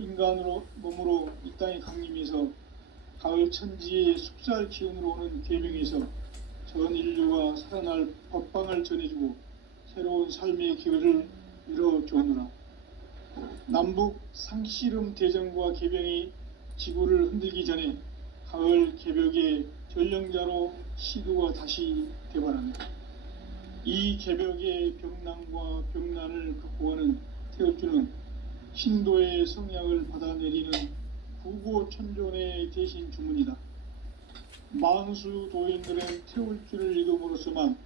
인간으로 몸으로 이 땅에 강림해서 가을 천지의 숲살 기운으로 오는 계명에서 전 인류가 살아날 법방을 전해주고 새로운 삶의 기회를 이뤄주오느라. 남북 상씨름 대전과 개병이 지구를 흔들기 전에 가을 개벽의 전령자로 시도가 다시 되발합니다. 이 개벽의 병난과 병난을 극복하는 태울주는 신도의 성약을 받아내리는 구고천존의 대신 주문이다. 만수 도인들은 태울주를 이름으로서만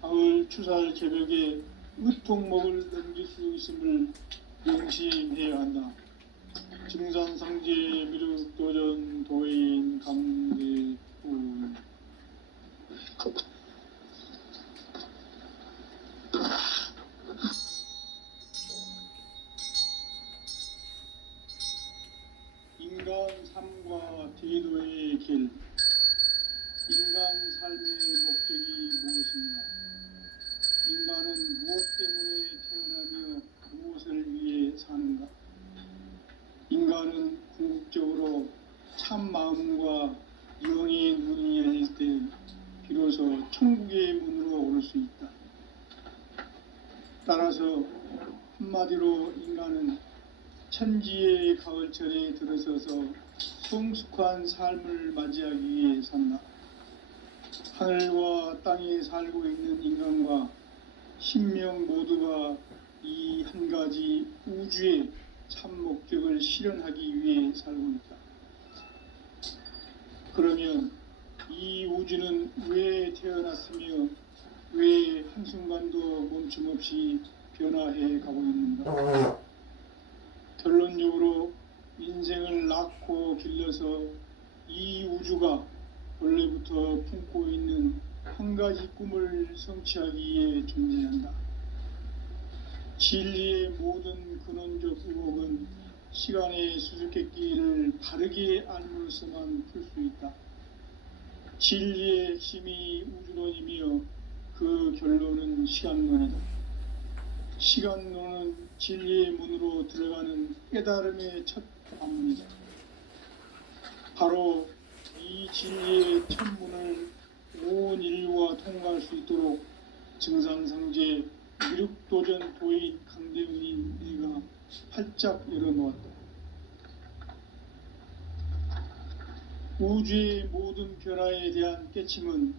가을 추살 개벽의 의통목을 넘길 수 있음을 명심해야 한다. 증산상제 미륵도전 도인 강대우. 인간 삶과 대도의 길. 인간 삶의 목적이 무엇인가? 인간은 무엇 때문에 태어나며 무엇을 위해 사는가? 인간은 궁극적으로 참 마음과 영의 눈이 열릴 때 비로소 천국의 문으로 오를 수 있다. 따라서 한마디로 인간은 천지의 가을철에 들어서서 성숙한 삶을 맞이하기 위해 산다. 하늘과 땅에 살고 있는 인간과 신명 모두가 이 한 가지 우주의 참 목적을 실현하기 위해 살고 있다. 그러면 이 우주는 왜 태어났으며 왜 한순간도 멈춤없이 변화해 가고 있는가? 결론적으로 인생을 낳고 길러서 이 우주가 원래부터 품고 있는 한 가지 꿈을 성취하기 위해 존재한다. 진리의 모든 근원적 의혹은 시간의 수수께끼를 바르게 알므로서만 풀 수 있다. 진리의 핵심이 우주론이며 그 결론은 시간론이다. 시간론은 진리의 문으로 들어가는 깨달음의 첫 관문이다. 바로 이 진리의 첫 문을 온 인류가 통과할 수 있도록 증산상제 미륵도전 도인 강대훈인 내가 활짝 열어놓았다. 우주의 모든 변화에 대한 깨침은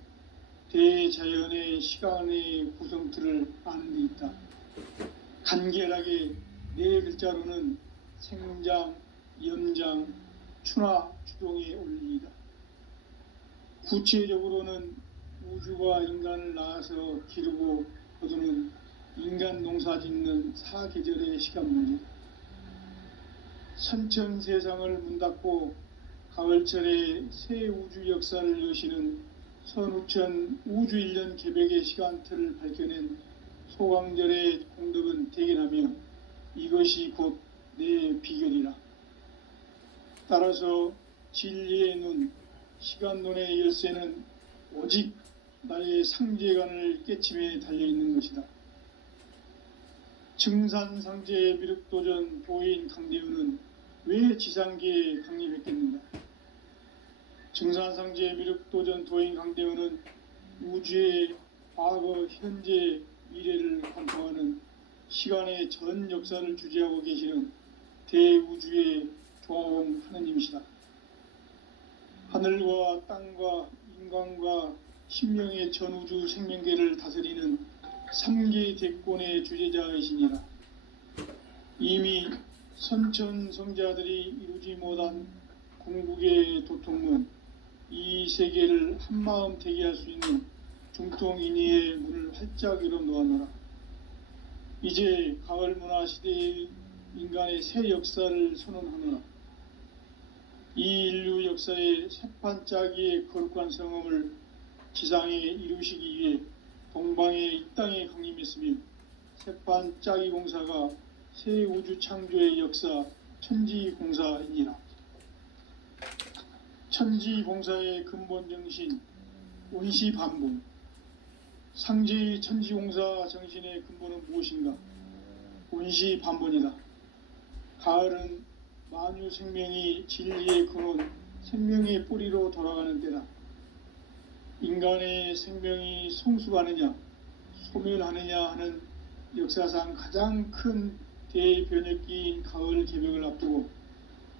대자연의 시간의 구성틀을 아는 데 있다. 간결하게 네 글자로는 생장, 염장, 추나 추동의 원리이다. 구체적으로는 우주가 인간을 낳아서 기르고 거두는 인간 농사 짓는 사계절의 시간 문제. 선천 세상을 문닫고 가을철에 새 우주 역사를 여시는 선우천 우주 1년 개벽의 시간틀을 밝혀낸 소강절의 공덕은 대견하며 이것이 곧 내 비결이라. 따라서 진리의 눈, 시간론의 열쇠는 오직 나의 상제관을 깨침에 달려있는 것이다. 증산상제 미륵도전 도인 강대훈은 왜 지상계에 강림했겠는가? 증산상제 미륵도전 도인 강대훈은 우주의 과거, 현재, 미래를 관통하는 시간의 전 역사를 주재하고 계시는 대우주의 조화원 하느님이시다. 하늘과 땅과 인간과 신명의 전우주 생명계를 다스리는 3개 대권의 주재자이시니라. 이미 선천성자들이 이루지 못한 궁극의 도통은 이 세계를 한마음 되게 할 수 있는 중통인의의 문을 활짝 열어놓았노라. 이제 가을 문화 시대의 인간의 새 역사를 선언하노라. 이 인류 역사의 새판 짜기의 거룩한 성험을 지상에 이루시기 위해 동방의 이 땅에 강림했으며 새판 짜기 공사가 새 우주 창조의 역사 천지공사이니라. 천지공사의 근본 정신 원시반본. 상제의 천지공사 정신의 근본은 무엇인가? 원시반본이다. 가을은 만유 생명이 진리의 근원, 생명의 뿌리로 돌아가는 때다. 인간의 생명이 성숙하느냐 소멸하느냐 하는 역사상 가장 큰 대변혁기인 가을 개벽을 앞두고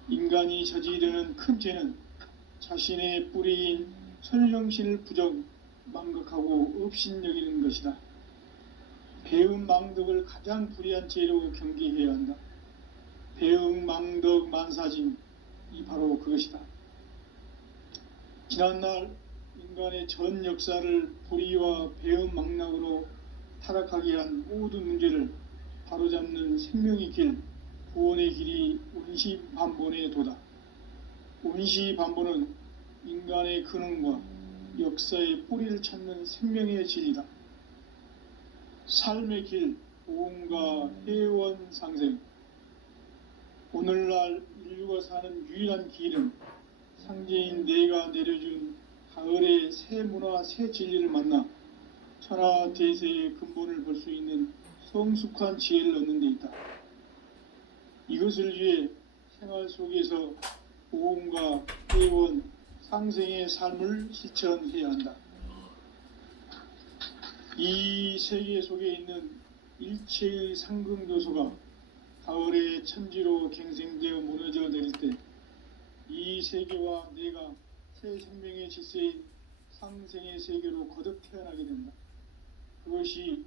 인간이 저지르는 큰 죄는 자신의 뿌리인 선령신을 부정, 망각하고 업신여기는 것이다. 배음 망덕을 가장 불의한 죄로 경계해야 한다. 배음 망덕 만사짐이 바로 그것이다. 지난날 인간의 전 역사를 불의와 배음 망락으로 타락하게 한 모든 문제를 바로잡는 생명의 길, 구원의 길이 운시반본의 도다. 운시반본은 인간의 근원과 역사의 뿌리를 찾는 생명의 진리다. 삶의 길, 보험과 회원 상생. 오늘날 인류가 사는 유일한 길은 상제인 내가 내려준 가을의 새 문화, 새 진리를 만나 천하 대세의 근본을 볼 수 있는 성숙한 지혜를 얻는 데 있다. 이것을 위해 생활 속에서 보험과 회원, 상생의 삶을 실천해야 한다. 이 세계 속에 있는 일체의 상승교소가 가을의 천지로 갱생되어 무너져 내릴 때 이 세계와 내가 새 생명의 질서인 상생의 세계로 거듭 태어나게 된다. 그것이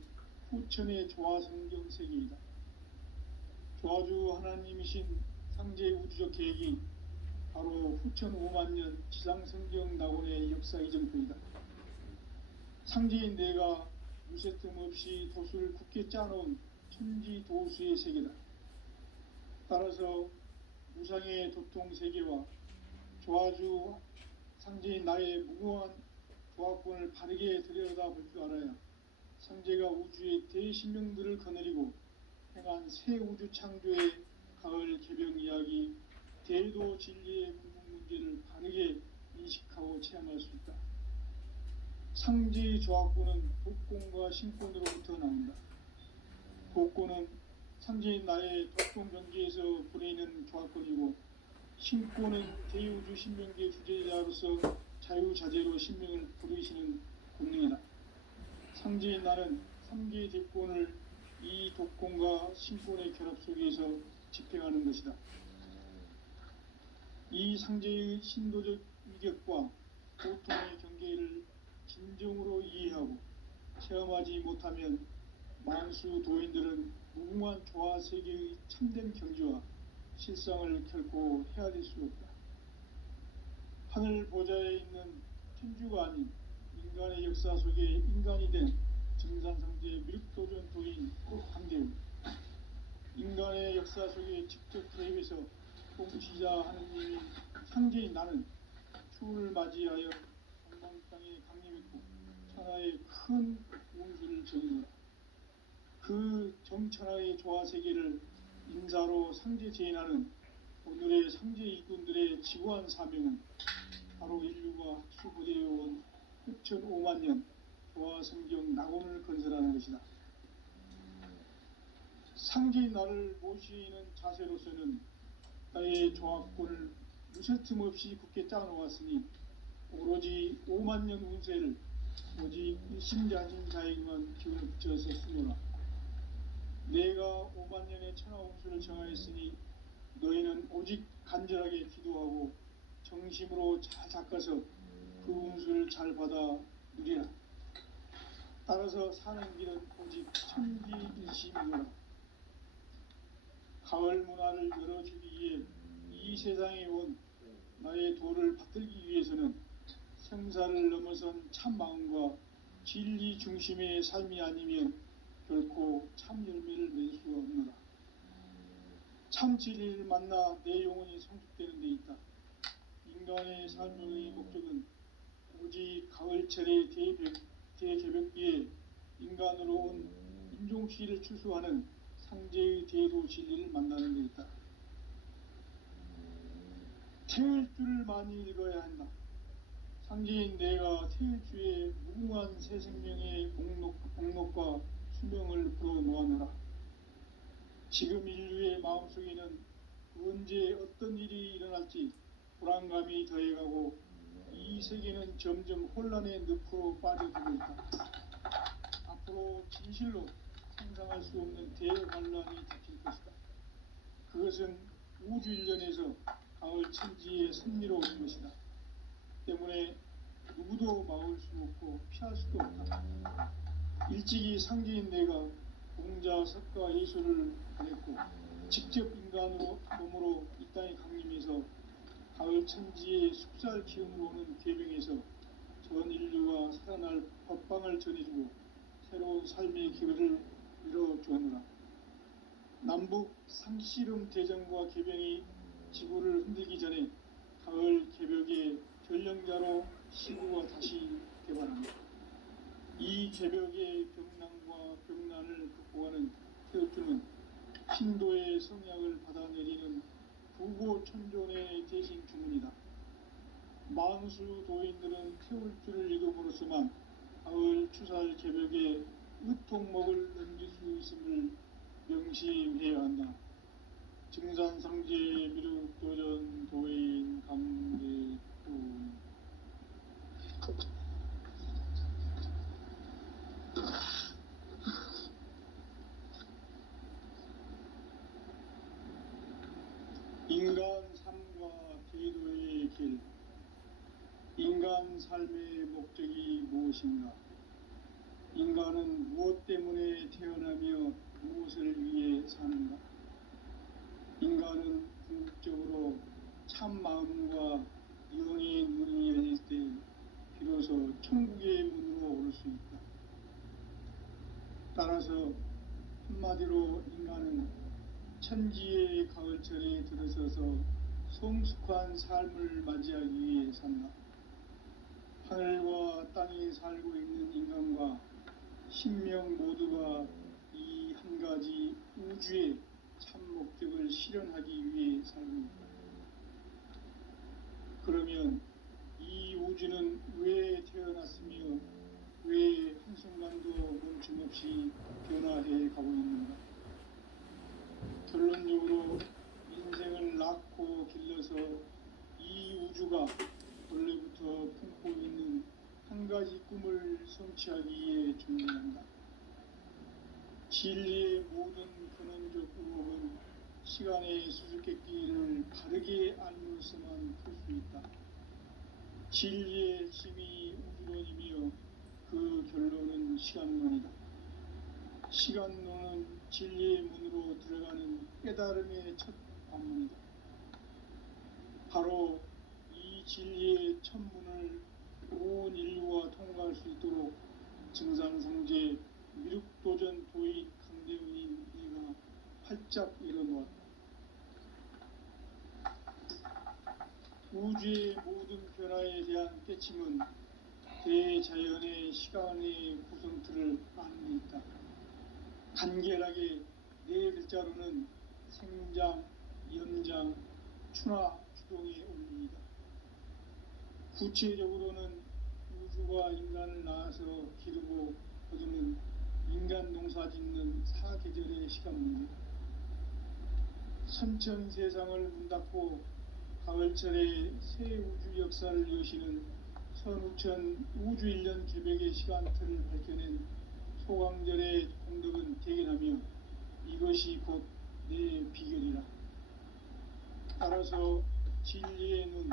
후천의 조화성경 세계이다. 조화주 하나님이신 상제의 우주적 계획이 바로 후천 5만년 지상성경 낙원의 역사 이정표이다. 상제인 내가 무쇠틈 없이 도수를 굳게 짜놓은 천지 도수의 세계다. 따라서 무상의 도통 세계와 조화주 상제인 나의 무궁한 조화권을 바르게 들여다볼 줄 알아야 상제가 우주의 대신명들을 거느리고 행한 새 우주 창조의 가을 개벽 이야기, 대도 진리의 궁극 문제를 바르게 인식하고 체험할 수 있다. 상제의 조화권은 독권과 신권으로부터 나온다. 독권은 상제인 나의 독권 경계에서 부리는 조화권이고, 신권은 대우주 신명계 주제자로서 자유자재로 신명을 부르시는 권능이다. 상제인 나는 3개의 대권을 이 독권과 신권의 결합 속에서 집행하는 것이다. 이 상제의 신도적 위격과 고통의 경계를 진정으로 이해하고 체험하지 못하면 만수 도인들은 무궁한 조화세계의 참된 경지와 실상을 결코 헤아릴 수 없다. 하늘 보좌에 있는 천주가 아닌 인간의 역사 속에 인간이 된 증산상제 미륵도전 도인 한대우, 인간의 역사 속에 직접 개입해서 통치자 하느님이 상제인 나는 추운을 맞이하여 동방 땅에 강림했고 천하의 큰 운수를 정의노라. 그 정천하의 조화세계를 인사로 상제 제인하는 오늘의 상제 일꾼들의 지구한 사명은 바로 인류가 학수고대해온 후천 5만년 조화성경 낙원을 건설하는 것이다. 상제인 나를 모시는 자세로서는 나의 조화권을 무쇠틈 없이 굳게 짜놓았으니 오로지 5만년 운세를 오직 일심자진 자에게만 기운을 붙여서 쓰노라. 내가 5만년의 천하 운수를 정하였으니 너희는 오직 간절하게 기도하고 정심으로 잘 닦아서 그 운수를 잘 받아 누리라. 따라서 사는 길은 오직 천지일심이노라. 가을 문화를 열어주기 위해 이 세상에 온 나의 도를 받들기 위해서는 생사를 넘어선 참 마음과 진리 중심의 삶이 아니면 결코 참 열매를 맺을 수 없노라. 참 진리를 만나 내 영혼이 성숙되는 데 있다. 인간의 삶의 목적은 오직 가을철의 대개벽기에 인간으로 온 인종시를 추수하는 상제의 대도 진리를 만나는 데 있다. 태일주를 많이 읽어야 한다. 상제인 내가 태일주의 무궁한 새 생명의 공록과 수명을 불어놓아노라. 지금 인류의 마음속에는 언제 어떤 일이 일어날지 불안감이 더해가고 이 세계는 점점 혼란의 늪으로 빠져들고 있다. 앞으로 진실로 상상할 수 없는 대환란이 닥칠 것이다. 그것은 우주 일련에서 가을 천지의 섭리로 오는 것이다. 때문에 누구도 막을 수 없고 피할 수도 없다. 일찍이 상제인 내가 공자, 석가, 예수를 보냈고 직접 인간으로 몸으로 이 땅에 강림해서 가을 천지의 숙살 기운으로 오는 계명에서 전 인류가 살아날 법방을 전해주고 새로운 삶의 기회를 이뤄주었노라. 남북 상씨름 대전과 개병이 지구를 흔들기 전에 가을 개벽의 전령자로 시구가 다시 개발합니다. 이 개벽의 병난과 병난을 극복하는 태극주는 신도의 성약을 받아내리는 부고천존의 대신 주문이다. 만수 도인들은 태울주를 읽음으로써만 가을 추살 개벽에 의통목을 넘길 수 있음을 명심해야 한다. 증산상제 미륵도전 도인 감대도 인간 삶과 제도의 길. 인간 삶의 목적이 무엇인가? 인간은 무엇 때문에 태어나며 무엇을 위해 사는가? 인간은 궁극적으로 참 마음과 영의 문이 열릴 때 비로소 천국의 문으로 오를 수 있다. 따라서 한마디로 인간은 천지의 가을철에 들어서서 성숙한 삶을 맞이하기 위해 산다. 하늘과 땅에 살고 있는 인간과 신명 모두가 이 한 가지 우주의 참 목적을 실현하기 위해 살고 있다. 그러면 이 우주는 왜 태어났으며 왜 한순간도 멈춤없이 변화해 가고 있는가? 결론적으로 인생을 낳고 길러서 이 우주가 원래부터 품고 있는 한 가지 꿈을 성취하기 위해 존재한다. 진리의 모든 근원적 의혹은 시간의 수수께끼를 바르게 알므로서만 풀 수 있다. 진리의 핵심이 우주론이며 그 결론은 시간론이다. 시간론은 진리의 문으로 들어가는 깨달음의 첫 관문이다. 바로 이 진리의 첫 문을 온 인류가 통과할 수 있도록 증산상제 미륵도전 도인 강대훈인 내가 활짝 일어놓았다. 우주의 모든 변화에 대한 깨침은 대자연의 시간의 구성틀을 아는 데 있다. 간결하게 네 글자로는 생장, 연장, 추나 추동의 원리이다. 구체적으로는 우주가 인간을 낳아서 기르고 거두는 인간 농사 짓는 사계절의 시간문이다. 선천 세상을 문 닫고 가을철에 새 우주 역사를 여시는 선우천 우주일년 개벽의 시간틀을 밝혀낸 소강절의 공덕은 대견하며 이것이 곧 내 비결이라. 따라서 진리의 눈,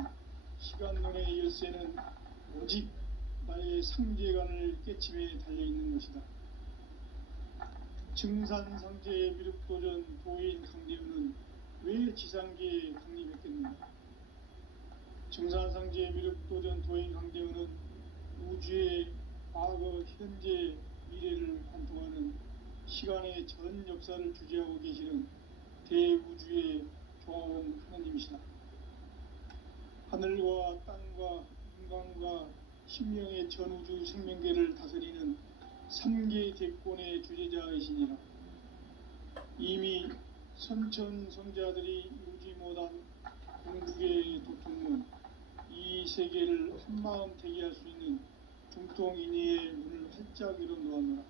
시간론의 열쇠는 오직 나의 상제관을 깨침에 달려있는 것이다. 증산상제 미륵도전 도인 강대훈은 왜 지상계에 강림했겠는가? 증산상제 미륵도전 도인 강대훈은 우주의 과거, 현재, 미래를 관통하는 시간의 전 역사를 주재하고 계시는 대우주의 조화원 하나님이시다. 하늘과 땅과 인간과 신명의 전우주 생명계를 다스리는 3계 대권의 주재자이시니라. 이미 선천성자들이 이루지 못한 궁극의 도통문, 이 세계를 한마음 대기할 수 있는 중통인의의 문을 활짝 열어놓았노라.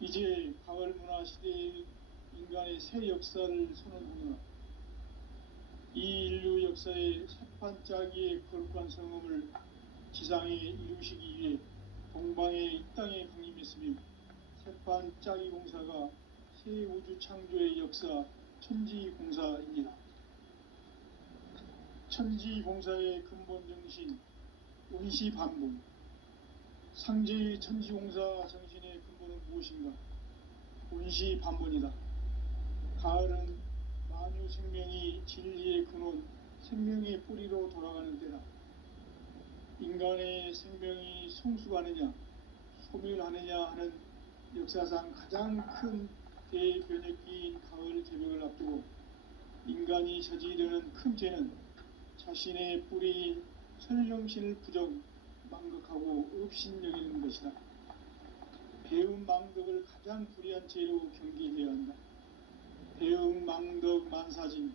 이제 가을 문화 시대의 인간의 새 역사를 선언하노라. 역사의 새판짜기의 거룩한 성음을 지상에 이루시기 위해 동방의 이 땅에 강림했으며 새판짜기 공사가 새 우주 창조의 역사 천지공사입니다. 천지공사의 근본 정신 운시반복. 상제의 천지공사 정신의 근본은 무엇인가? 운시반복이다. 가을은 만유 생명이 진리의 근원, 생명의 뿌리로 돌아가는 때다. 인간의 생명이 성숙하느냐, 소멸하느냐 하는 역사상 가장 큰 대변혁기인 가을 개벽을 앞두고 인간이 저지르는 큰 죄는 자신의 뿌리인 설령신을 부정, 망극하고 업신여기는 것이다. 배움 망덕을 가장 불의한 죄로 경계해야 한다. 배움 망덕 만사진이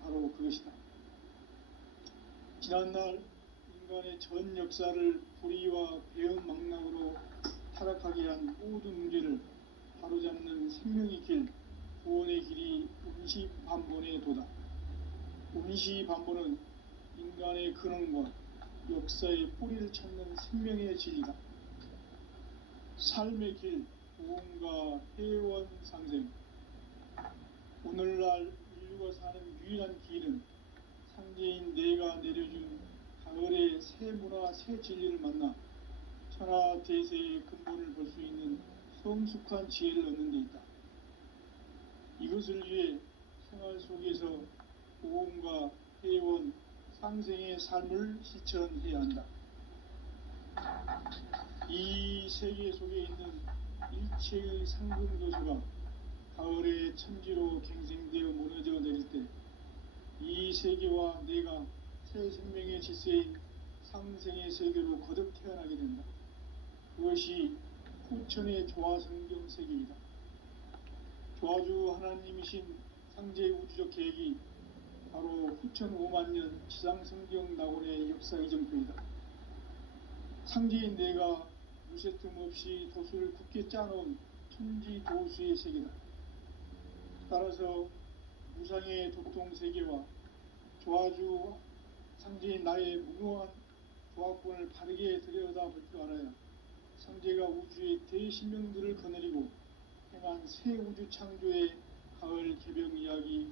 바로 그것이다. 지난날 인간의 전 역사를 불의와 배움 망락으로 타락하게 한 모든 문제를 바로잡는 생명의 길, 구원의 길이 운시반본의 도다. 운시반본은 인간의 근원과 역사의 뿌리를 찾는 생명의 진리다. 삶의 길, 구원과 회원 상생. 오늘날 인류가 사는 유일한 길은 상제인 내가 내려준 가을의 새 문화, 새 진리를 만나 천하 대세의 근본을 볼 수 있는 성숙한 지혜를 얻는 데 있다. 이것을 위해 생활 속에서 보험과 회원, 상생의 삶을 실천해야 한다. 이 세계 속에 있는 일체의 상금도서가 가을의 천지로 갱생되어 무너져 내릴 때 이 세계와 내가 새 생명의 질서인 상생의 세계로 거듭 태어나게 된다. 그것이 후천의 조화성경 세계이다. 조화주 하나님이신 상제의 우주적 계획이 바로 후천 5만년 지상성경 낙원의 역사 이정표이다. 상제인 내가 무쇠틈 없이 도수를 굳게 짜놓은 천지 도수의 세계다. 따라서 무상의 도통 세계와 조화주 상제인 나의 무궁한 조합권을 바르게 들여다볼 줄 알아야 상제가 우주의 대신명들을 거느리고 행한 새 우주 창조의 가을 개벽 이야기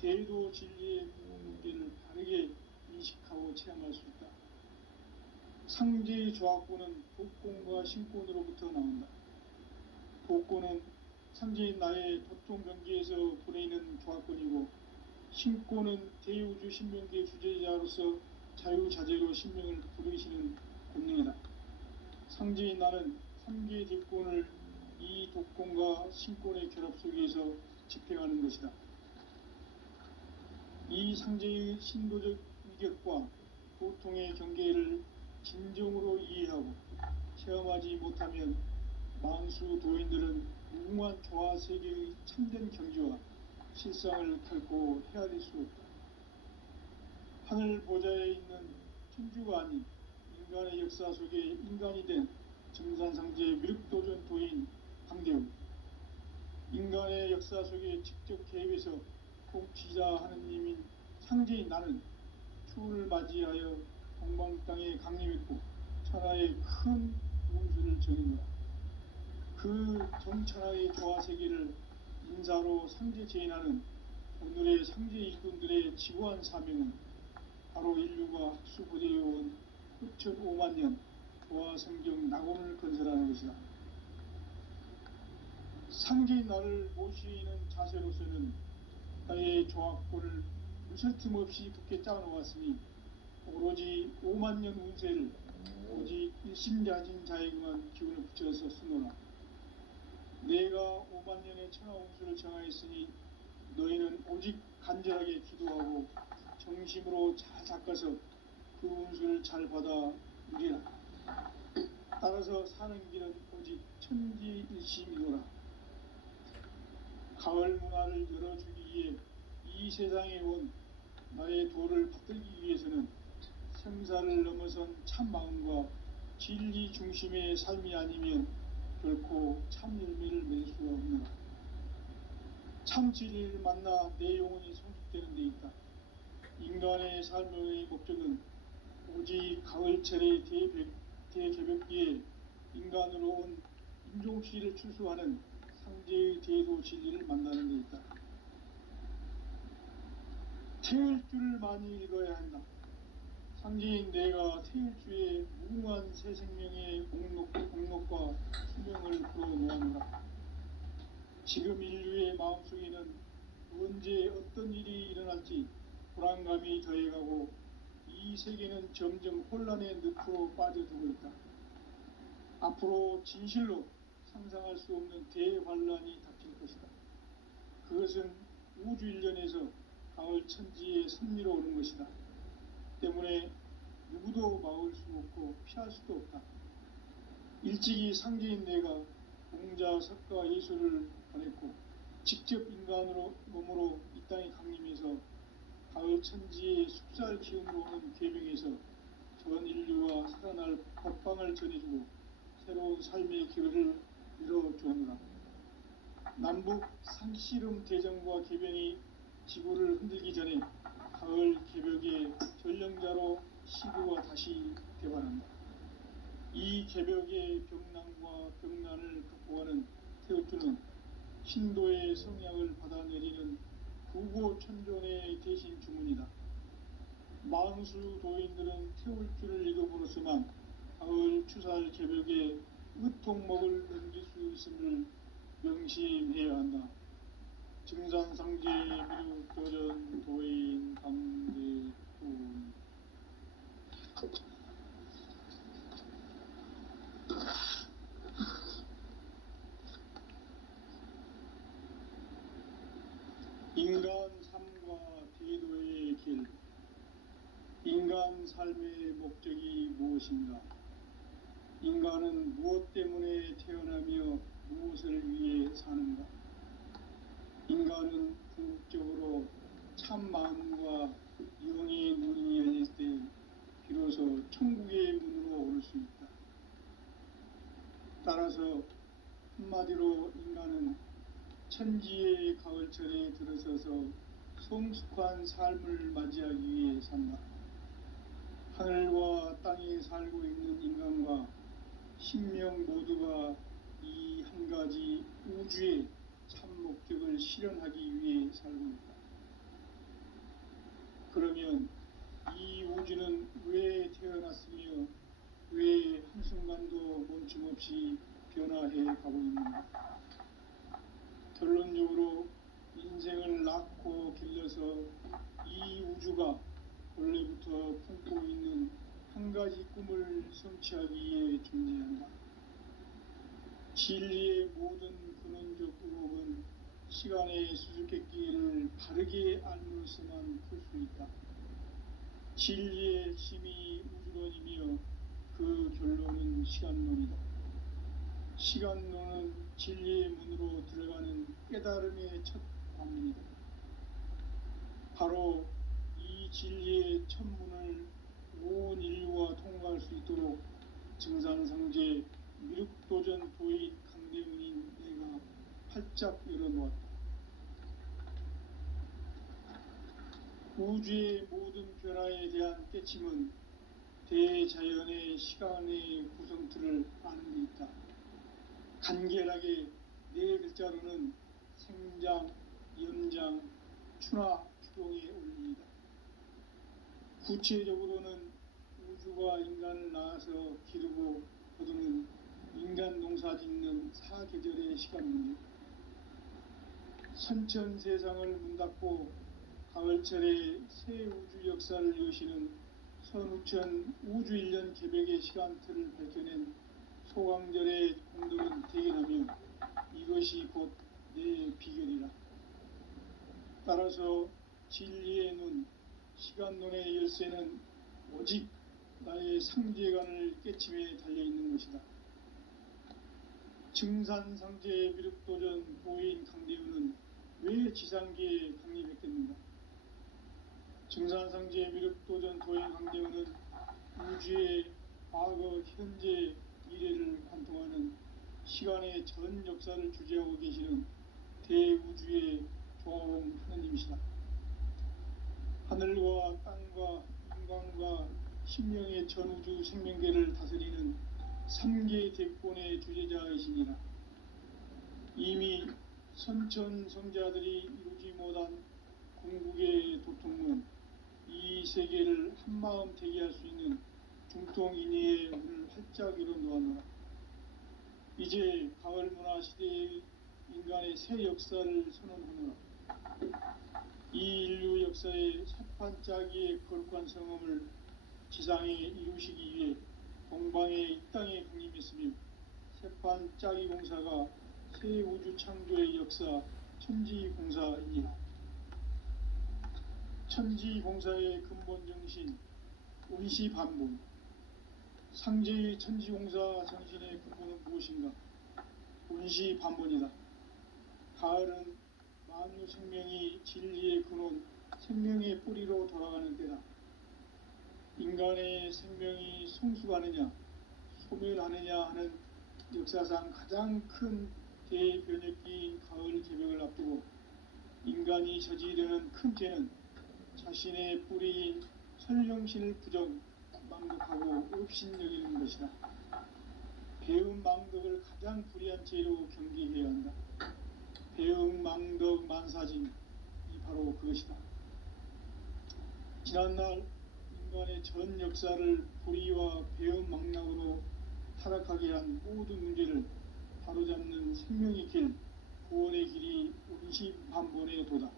대도 진리의 문제를 바르게 인식하고 체험할 수 있다. 상제의 조합권은 독권과 신권으로부터 나온다. 독권은 상제인 나의 도통 경계에서 보내는 조합권이고 신권은 대우주 신명기의 주제자로서 자유자재로 신명을 부르시는 권능이다. 상제인 나는 3개의 뒷권을 이 독권과 신권의 결합 속에서 집행하는 것이다. 이 상제의 신도적 위격과 보통의 경계를 진정으로 이해하고 체험하지 못하면 만수 도인들은 무궁한 조화 세계의 참된 경지와 실상을 결코 헤아릴 수 없다. 하늘 보좌에 있는 천주가 아닌 인간의 역사 속에 인간이 된 정산상제의 미륵도전 도인 강대우, 인간의 역사 속에 직접 개입해서 통치자 하느님인 상제인 나는 추운을 맞이하여 동방 땅에 강림했고 천하의 큰 운수를 정했노라. 그 정천하의 조화 세계를 인사로 상제 제인하는 오늘의 상제 일꾼들의 지구한 사명은 바로 인류가 학수고대해온 후천 5만년 조화 성경 낙원을 건설하는 것이다. 상제인 나를 모시는 자세로서는 나의 조합권을 무설틈 없이 굳게 짜놓았으니 오로지 5만년 운세를 오직 일심자진 자에게만 기운을 붙여서 쓰노라. 내가 5만년의 천하 운수를 정하였으니 너희는 오직 간절하게 기도하고 정심으로 잘 닦아서 그 운수를 잘 받아 누리라. 따라서 사는 길은 오직 천지일심이노라. 가을 문화를 열어주기 위해 이 세상에 온 나의 도를 받들기 위해서는 생사를 넘어선 참 마음과 진리 중심의 삶이 아니면 결코 참 열매를 맺을 수가 없노라. 참 진리를 만나 내 영혼이 성숙되는 데 있다. 인간 인간의 삶의 목적은 오직 가을철의 대개벽기에 인간으로 온 인종시를 추수하는 상제의 대도 진리를 만나는 데 있다. 태을 줄을 많이 읽어야 한다. 상제인 내가 태을주의 무궁한 새 생명의 공록과 수명을 불어놓아노라. 지금 인류의 마음속에는 언제 어떤 일이 일어날지 불안감이 더해가고 이 세계는 점점 혼란의 늪으로 빠져들고 있다. 앞으로 진실로 상상할 수 없는 대환란이 닥칠 것이다. 그것은 우주 일련에서 가을 천지의 섭리로 오는 것이다. 때문에 누구도 막을 수 없고 피할 수도 없다. 일찍이 상제인 내가 공자, 석가, 예수를 보냈고 직접 인간으로 몸으로 이 땅에 강림해서 가을 천지의 숲살 기운으로 오는 계명에서 전 인류와 살아날 법방을 전해주고 새로운 삶의 기회를 열어주었노라. 남북 상씨름 대전과 개변이 지구를 흔들기 전에 가을 개벽의 전령자로 시구가 다시 개발한다. 이 개벽의 병난과 병난을 극복하는 태우주는 신도의 성약을 받아내리는 구고천존의 대신 주문이다. 만수 도인들은 태울주를 읽음으로써만 가을 추살 개벽의 의통목을 넘길 수 있음을 명심해야 한다. 증산상제 미륵도전 도인 강대훈. 인간 삶과 대도의 길. 인간 삶의 목적이 무엇인가? 인간은 무엇 때문에 태어나며 무엇을 위해 사는가? 인간은 궁극적으로 참 마음과 영의 눈이 열릴 때 비로소 천국의 문으로 오를 수 있다. 따라서 한마디로 인간은 천지의 가을철에 들어서서 성숙한 삶을 맞이하기 위해 산다. 하늘과 땅에 살고 있는 인간과 신명 모두가 이 한 가지 우주의 참 목적을 실현하기 위해 살고 있다. 그러면 이 우주는 왜 태어났으며 왜 한순간도 멈춤없이 변화해 가고 있는가? 결론적으로 인생을 낳고 길러서 이 우주가 원래부터 품고 있는 한 가지 꿈을 성취하기 위해 존재한다. 진리의 모든 근원적 의혹은 시간의 수수께끼를 바르게 알므로서만 풀 수 있다. 진리의 핵심이 우주론이며 그 결론은 시간론이다. 시간론은 진리의 문으로 들어가는 깨달음의 첫 관문이다. 바로 이 진리의 첫 문을 온 인류가 통과할 수 있도록 증산상제 미륵도전 도인 강대훈인 내가 활짝 열어놓았다. 우주의 모든 변화에 대한 깨침은 대자연의 시간의 구성틀을 아는 데 있다. 간결하게 네 글자로는 생장, 연장, 추나 추동의 원리이다. 구체적으로는 우주가 인간을 낳아서 기르고 거두는 인간 농사 짓는 사계절의 시간 문제. 선천 세상을 문닫고 가을철에 새 우주 역사를 여시는 선우천 우주일년 개벽의 시간틀을 밝혀낸 소강절의 공덕은 대견하며 이것이 곧 내 비결이라. 따라서 진리의 눈, 시간론의 열쇠는 오직 나의 상제관을 깨침에 달려있는 것이다. 증산상제 미륵도전 도인 강대훈은 왜 지상계에 강림했겠는가? 증산상제 미륵도전 도인 강대훈은 우주의 과거, 현재, 미래를 관통하는 시간의 전 역사를 주재하고 계시는 대우주의 조화홍 하느님이시다. 하늘과 땅과 인간과 심령의 전우주 생명계를 다스리는 삼계 대권의 주제자이시니라. 이미 선천성자들이 이루지 못한 궁극의 도통문, 이 세계를 한마음 되게 할 수 있는 중통인의의 문을 활짝 열어 놓아노라. 이제 가을 문화 시대의 인간의 새 역사를 선언하노라. 이 인류 역사의 새판짜기의 거룩한 성험을 지상에 이루시기 위해 동방의 이 땅에 강림했으며, 새판짜기 공사가 새 우주 창조의 역사 천지공사이니라. 천지공사의 근본 정신 운시반본, 상제의 천지공사 정신의 근본은 무엇인가? 운시반본이다. 가을은 만유 생명이 진리의 근원, 생명의 뿌리로 돌아가는 때다. 인간의 생명이 성숙하느냐 소멸하느냐 하는 역사상 가장 큰 대변혁기인 가을 개벽을 앞두고 인간이 저지르는 큰 죄는 자신의 뿌리인 설령신을 부정 망덕하고 업신여기는 것이다. 배음 망덕을 가장 불의한 죄로 경계해야 한다. 배음 망덕 만사진이 바로 그것이다. 지난날 인간의 전 역사를 불의와 배음 망락으로 타락하게 한 모든 문제를 바로잡는 생명의 길, 구원의 길이 운시반본의 도다.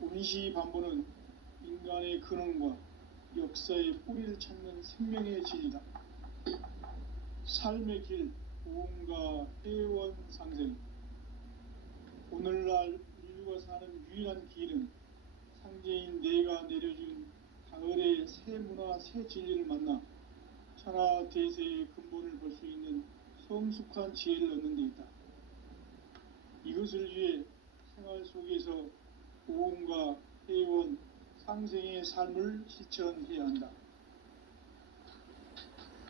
운시반본은 인간의 근원과 역사의 뿌리를 찾는 생명의 진리다. 삶의 길, 보험과 회원 상생. 오늘날 인류가 사는 유일한 길은 상제인 내가 내려준 가을의 새 문화, 새 진리를 만나 천하 대세의 근본을 볼 수 있는 성숙한 지혜를 얻는 데 있다. 이것을 위해 생활 속에서 보험과 회원, 상생의 삶을 실천해야 한다.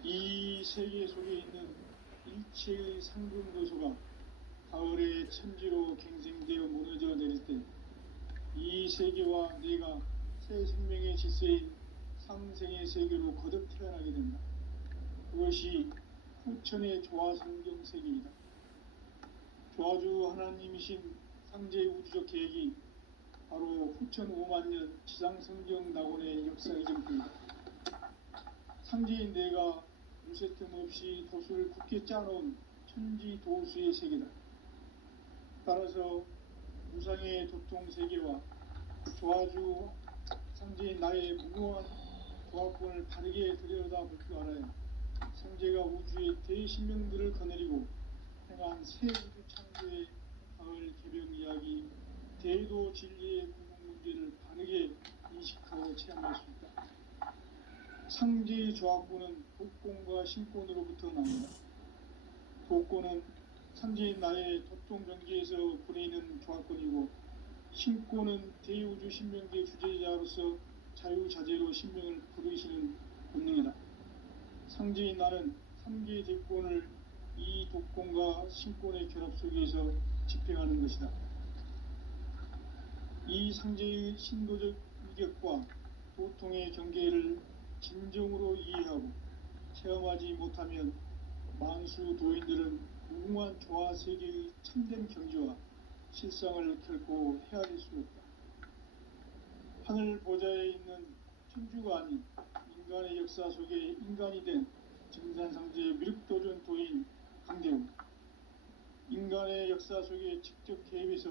이 세계 속에 있는 일체의 상금도소가 가을의 천지로 갱생되어 무너져 내릴 때 이 세계와 내가 새 생명의 질서인 상생의 세계로 거듭 태어나게 된다. 그것이 후천의 조화성경 세계이다. 조화주 하나님이신 상제의 우주적 계획이 바로 후천 5만년 지상성경 낙원의 역사의 전부이다. 상제인 내가 무쇠틈 없이 도수를 굳게 짜놓은 천지도수의 세계다. 따라서 무상의 도통세계와 조화주 상제인 나의 무모한 조합권을 바르게 들여다볼 줄 알아야 상제가 우주의 대신명들을 거느리고 행한 새 우주 창조의 가을 개벽 이야기, 대도 진리의 궁극 문제를 바르게 인식하고 체험할 수 있다. 상제의 조합권은 독권과 신권으로부터 나온다. 독권은 상제인 나의 도통경지에서 부리는 조합권이고, 신권은 대우주 신명계 주제자로서 자유자재로 신명을 부르시는 본능이다. 상제인 나는 3개의 대권을 이 독권과 신권의 결합 속에서 집행하는 것이다. 이 상제의 신도적 위격과 도통의 경계를 진정으로 이해하고 체험하지 못하면 만수 도인들은 무궁한 조화 세계의 참된 경지와 실상을 결코 헤아릴 수 없다. 하늘 보좌에 있는 천주가 아닌 인간의 역사 속에 인간이 된 증산상제의 미륵도전 도인 강대우, 인간의 역사 속에 직접 개입해서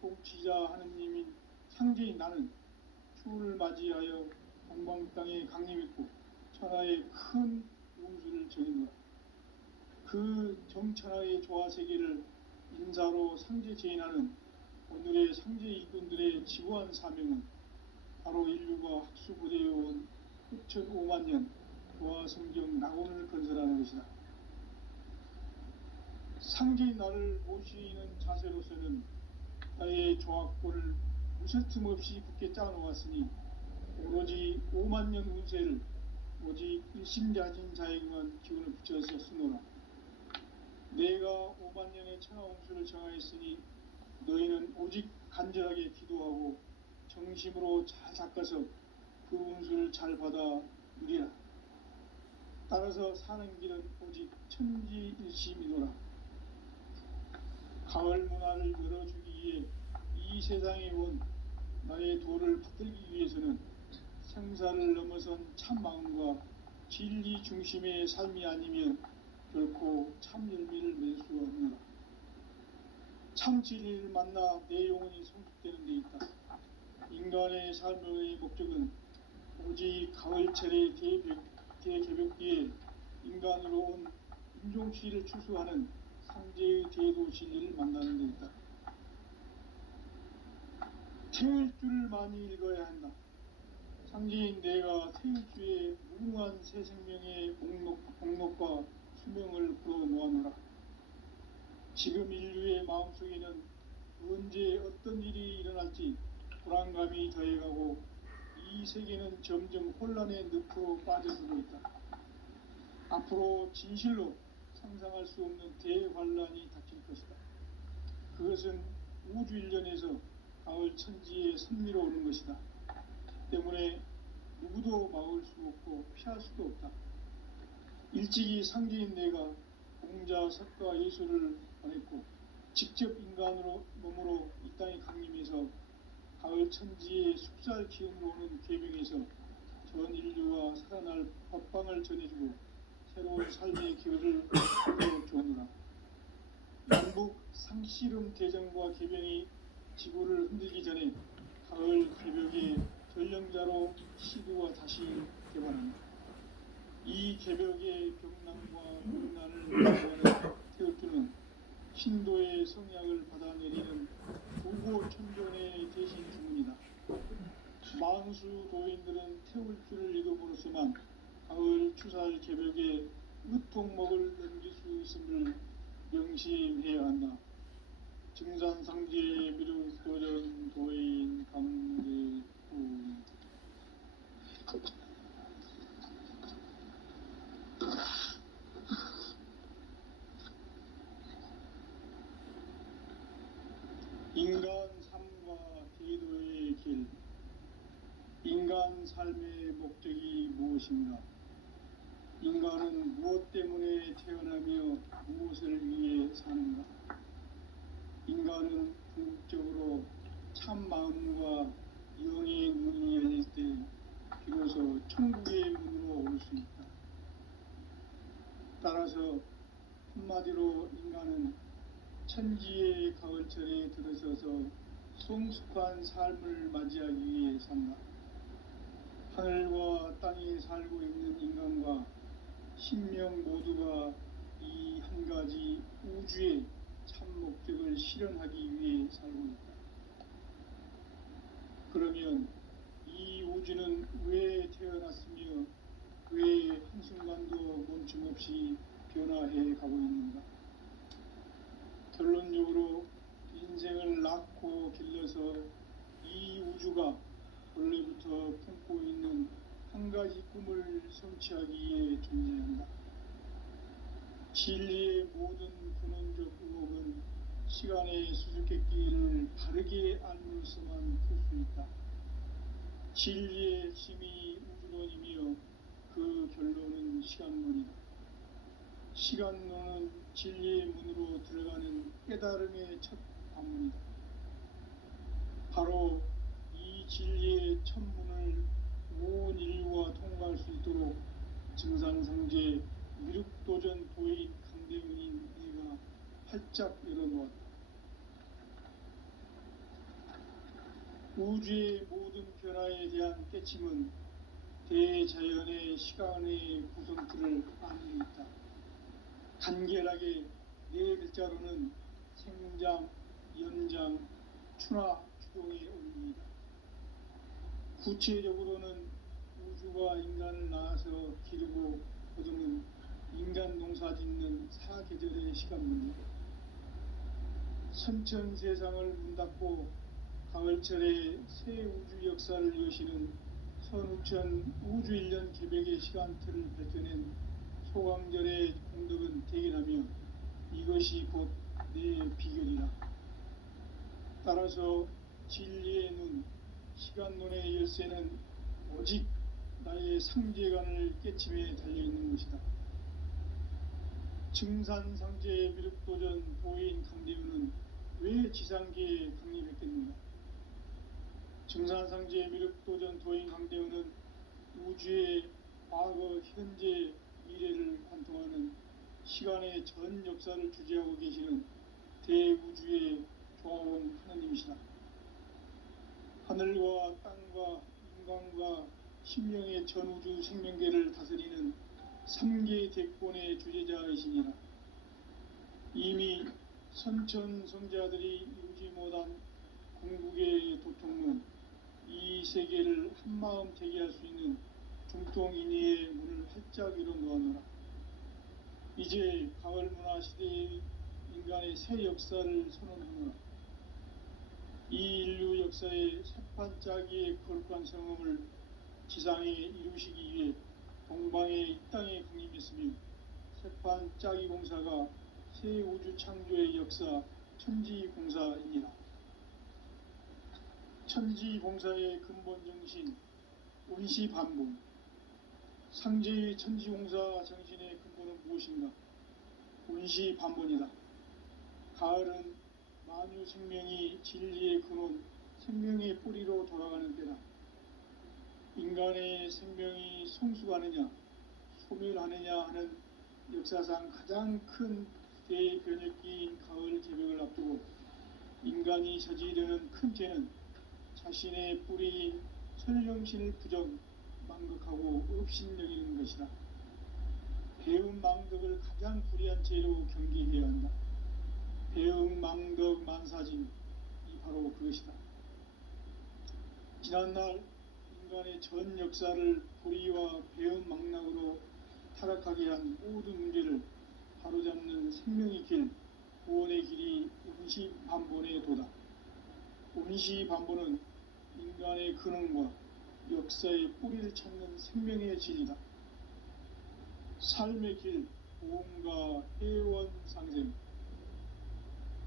통치자 하느님인 상제인 나는 추운을 맞이하여 동방 땅에 강림했고 천하의 큰 운수를 정했노라. 그 정천하의 조화세계를 인사로 상제 제인하는 오늘의 상제 이꾼들의 지구한 사명은 바로 인류가 학수부대해온 후천 5만년 조화성경 낙원을 건설하는 것이다. 상제인 나를 모시는 자세로서는 나의 조합권을 무쇠틈 없이 굳게 짜놓았으니 오로지 5만년 운세를 오직 일심자진 자에게만 기운을 붙여서 쓰노라. 내가 5만년의 천하운수를 정하였으니 너희는 오직 간절하게 기도하고 정심으로 잘 닦아서 그 운수를 잘 받아 누리라. 따라서 사는 길은 오직 천지일심이노라. 가을 문화를 열어주기 위해 이 세상에 온 나의 도를 받들기 위해서는 생사를 넘어선 참 마음과 진리 중심의 삶이 아니면 결코 참 열매를 맺을 수 없노라. 참 진리를 만나 내 영혼이 성숙되는 데 있다. 인간의 삶의 목적은 오직 가을철의 대개벽기에 인간으로 온 인종치를 추수하는 상제의 대도 진리를 만나는 데 있다. 태을 줄을 많이 읽어야 한다. 상제인 내가 태을주의 무궁한 새 생명의 목록과 수명을 풀어놓아노라. 지금 인류의 마음속에는 언제 어떤 일이 일어날지 불안감이 더해가고 이 세계는 점점 혼란의 늪으로 빠져들고 있다. 앞으로 진실로 상상할 수 없는 대환란이 닥칠 것이다. 그것은 우주 일련에서 가을 천지에 선미로 오는 것이다. 때문에 누구도 막을 수 없고 피할 수도 없다. 일찍이 상제인 내가 공자, 석가, 예수를 보냈고 직접 인간으로 몸으로 이 땅에 강림해서 가을 천지의 숲살 기운으로 오는 계명에서 전 인류와 살아날 법방을 전해주고 새로운 삶의 기회를 주오노라. 영국 상씨름 대전과 개병이 지구를 흔들기 전에 가을 개벽의 전령자로 시드와 다시 개발한다. 이 개벽의 병난과 국난을 대하는 태울주는 신도의 성약을 받아내리는 도고 천존의 대신 주문이다. 만수 도인들은 태울주를 읽음으로써만 가을 추살 개벽의 으통목을 넘길 수 있음을 명심해야 한다. 증산상제 미륵도전 도인 강제구. 인간 삶과 기도의 길. 인간 삶의 목적이 무엇인가? 인간은 무엇 때문에 태어나며 무엇을 위해 사는가? 인간은 궁극적으로 참 마음과 영의 문이 열릴 때 비로소 천국의 문으로 올 수 있다. 따라서 한마디로 인간은 천지의 가을철에 들어서서 성숙한 삶을 맞이하기 위해 산다. 하늘과 땅에 살고 있는 인간과 신명 모두가 이 한 가지 우주의 참 목적을 실현하기 위해 살고 있다. 그러면 이 우주는 왜 태어났으며 왜 한순간도 멈춤없이 변화해 가고 있는가? 결론적으로 인생을 낳고 길러서 이 우주가 원래부터 품고 있는 한 가지 꿈을 성취하기 위해 존재한다. 진리의 모든 근원적 의혹은 시간의 수수께끼를 바르게 알므로서만 풀 수 있다. 진리의 핵심이 우주론이며 그 결론은 시간론이다. 시간론은 진리의 문으로 들어가는 깨달음의 첫 관문이다. 바로 이 진리의 첫 문을 온 인류가 통과할 수 있도록 증산상제 미륵도전 도인 강대웅인 이가 활짝 열어놓았다. 우주의 모든 변화에 대한 깨침은 대자연의 시간의 구성틀을 아는 데 있다. 간결하게 네 글자로는 생장, 연장, 추나 추동의 원리이다. 구체적으로는 우주가 인간을 낳아서 기르고 거두는 인간 농사 짓는 사계절의 시간 문제. 선천 세상을 문 닫고 가을철에 새 우주 역사를 여시는 선우천 우주 일년 개벽의 시간틀을 밝혀낸 소강절의 공덕은 대견하며 이것이 곧 내 비결이라. 따라서 진리의 눈, 시간론의 열쇠는 오직 나의 상제관을 깨침에 달려있는 것이다. 증산상제 미륵도전 도인 강대우는 왜 지상계에 강림했겠는가? 증산상제 미륵도전 도인 강대우는 우주의 과거, 현재, 미래를 관통하는 시간의 전 역사를 주재하고 계시는 대우주의 조화원 하나님이시다. 하늘과 땅과 인간과 신명의 전우주 생명계를 다스리는 3개 대권의 주재자이시니라. 이미 선천성자들이 이루지 못한 궁극의 도통은 이 세계를 한마음 되게 할 수 있는 중통인의의 문을 활짝 열어 놓아노라. 이제 가을 문화 시대의 인간의 새 역사를 선언하노라. 이 인류 역사의 새판짜기의 거룩한 성음을 지상에 이루시기 위해 동방의 이 땅에 강림했으며 새판짜기 공사가 새 우주 창조의 역사 천지공사이니라. 천지공사의 근본 정신 운시반본. 상제의 천지공사 정신의 근본은 무엇인가? 운시반본이다. 가을은 만유 생명이 진리의 근원, 생명의 뿌리로 돌아가는 때다. 인간의 생명이 성숙하느냐, 소멸하느냐 하는 역사상 가장 큰 대변혁기인 가을 개벽을 앞두고 인간이 저지르는 큰 죄는 자신의 뿌리인 설령신을 부정, 망극하고 업신여기는 것이다. 배음 망덕을 가장 불의한 죄로 경계해야 한다. 배음 망덕 만사진이 바로 그것이다. 지난날 인간의 전 역사를 불의와 배음 망락으로 타락하게 한 모든 문제를 바로잡는 생명의 길, 구원의 길이 운시반본의 도다. 운시반본은 인간의 근원과 역사의 뿌리를 찾는 생명의 진리다. 삶의 길, 보험과 회원 상생.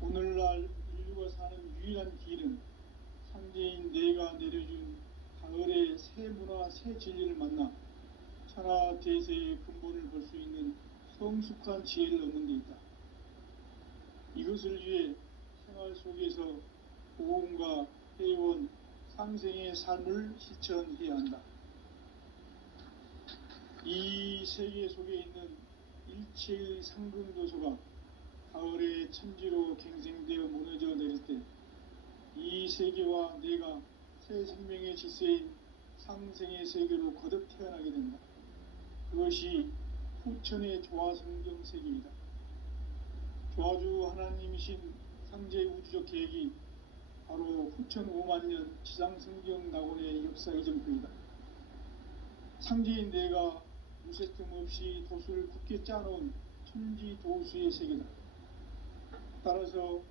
오늘날 인류가 사는 유일한 길은 상제인 내가 내려준 가을의 새 문화, 새 진리를 만나 천하 대세의 근본을 볼 수 있는 성숙한 지혜를 얻는 데 있다. 이것을 위해 생활 속에서 보험과 회원, 상생의 삶을 실천해야 한다. 이 세계 속에 있는 일체의 상근도소가 가을의 천지로 갱생되어 무너져 내릴 때 이 세계와 내가 새 생명의 질서인 상생의 세계로 거듭 태어나게 된다. 그것이 후천의 조화성경 세계이다. 조화주 하나님이신 상제 우주적 계획이 바로 후천 5만년 지상성경 낙원의 역사 이전표이다. 상제인 내가 무쇠틈 없이 도수를 굳게 짜놓은 천지도수의 세계다. 따라서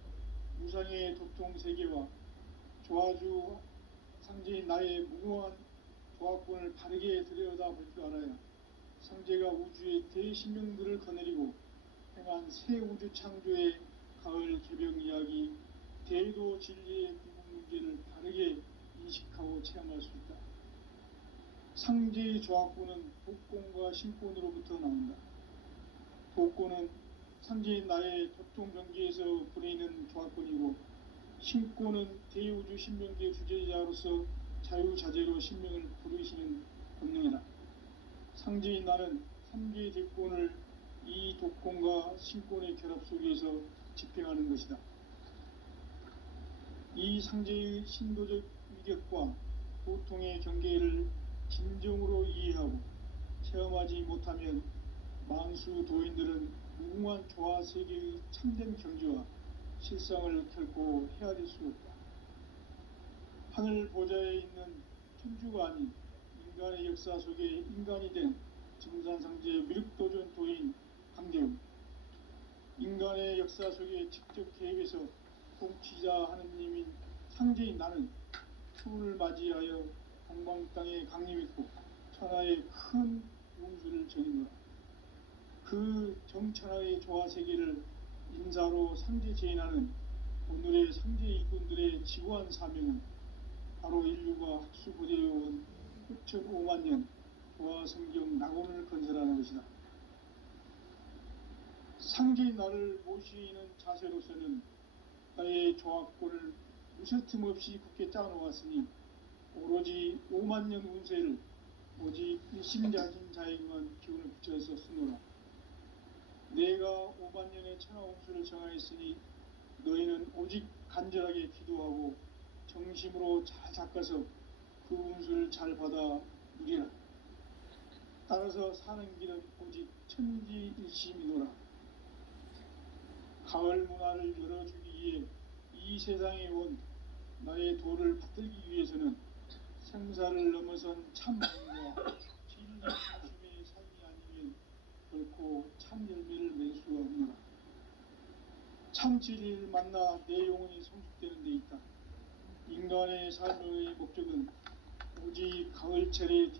무상의 도통 세계와 조화주 상제인 나의 무궁한 조화권을 바르게 들여다볼 줄 알아야 상제가 우주의 대신명들을 거느리고 행한 새 우주 창조의 가을 개벽 이야기, 대도 진리의 궁극 문제를 바르게 인식하고 체험할 수 있다. 상제의 조화권은 복권과 신권으로부터 나온다. 복권은 상제인 나의 도통 경계에서 부리는 조화권이고, 신권은 대우주 신명계 주제자로서 자유자재로 신명을 부르시는 본능이다. 상제인 나는 3개의 대권을 이 독권과 신권의 결합 속에서 집행하는 것이다. 이 상제의 신도적 위격과 보통의 경계를 진정으로 이해하고 체험하지 못하면 만수 도인들은 무궁한 조화 세계의 참된 경지와 실상을 결코 헤아릴 수 없다. 하늘 보좌에 있는 천주가 아닌 인간의 역사 속에 인간이 된 증산상제 미륵도전 도인 강대우. 인간의 역사 속에 직접 개입해서 통치자 하느님인 상제인 나는 추운을 맞이하여 동방 땅에 강림했고 천하의 큰 용수를 전이노라. 그 정천하의 조화 세계를 인사로 상제 제인하는 오늘의 상제 일꾼들의 지고한 사명은 바로 인류가 학수고대해온 9,5만 년 도화 성경 낙원을 건설하는 것이다. 상제의 나를 모시는 자세로서는 나의 조합권을 무쇠틈 없이 굳게 짜놓았으니 오로지 5만 년 운세를 오직 일심자진 자에게만 기운을 붙여서 쓰노라. 내가 5만 년의 천하 운수를 정하였으니 너희는 오직 간절하게 기도하고 정심으로 잘 닦아서 그 운수를 잘 받아 누리라. 따라서 사는 길은 오직 천지일심이노라. 가을 문화를 열어주기 위해 이 세상에 온 나의 도를 붙들기 위해서는 생사를 넘어선 참 마음과 진리 중심의 삶이 아니면 결코 참 열매를 맺을 수가 없노라. 참 진리를 만나 내 영혼이 성숙되는 데 있다. 인간의 삶의 목적은 오직 가을철의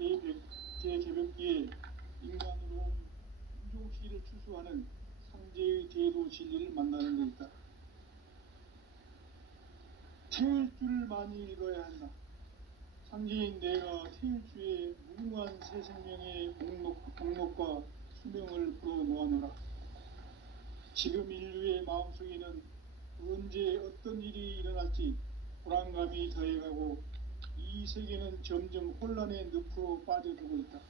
대개벽기에 인간으로 온 인종시를 추수하는 상제의 대도 진리를 만나는 데 있다. 태울 줄을 많이 읽어야 한다. 상제인 내가 태울 주에 무궁한 새 생명의 목록과 수명을 불어놓아노라. 지금 인류의 마음속에는 언제 어떤 일이 일어날지 불안감이 더해가고 이 세계는 점점 혼란의 늪으로 빠져들고 있다.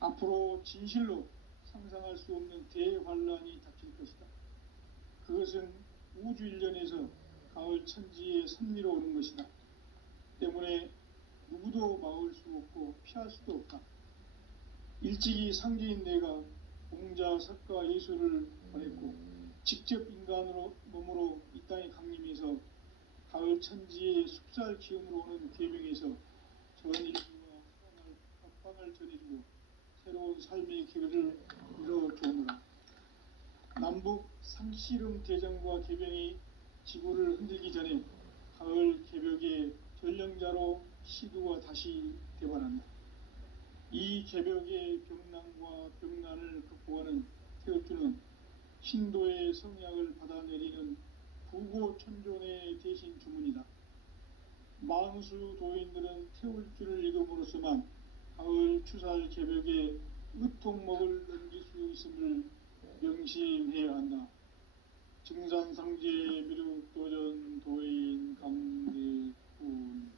앞으로 진실로 상상할 수 없는 대환란이 닥칠 것이다. 그것은 우주 일련에서 가을 천지의 섭리로 오는 것이다. 때문에 누구도 막을 수 없고 피할 수도 없다. 일찍이 상제인 내가 공자, 석가, 예수를 보냈고 직접 인간으로 몸으로 이 땅에 강림해서 가을 천지의 숲살 기운으로 오는 계명에서 전 인류와 협방을 전해주고 새로운 삶의 기회를 이뤄주느라. 남북 상씨름 대전과 개병이 지구를 흔들기 전에 가을 개벽의 전령자로 시두가 다시 되관한다. 이 개벽의 병난과 병난을 극복하는 태울주는 신도의 성약을 받아내리는 부고천존의 대신 주문이다. 만수 도인들은 태울주를 읽음으로써만 가을 추살 개벽에 으통목을 넘길 수 있음을 명심해야 한다. 증산상제 미륵도전 도인 강대군.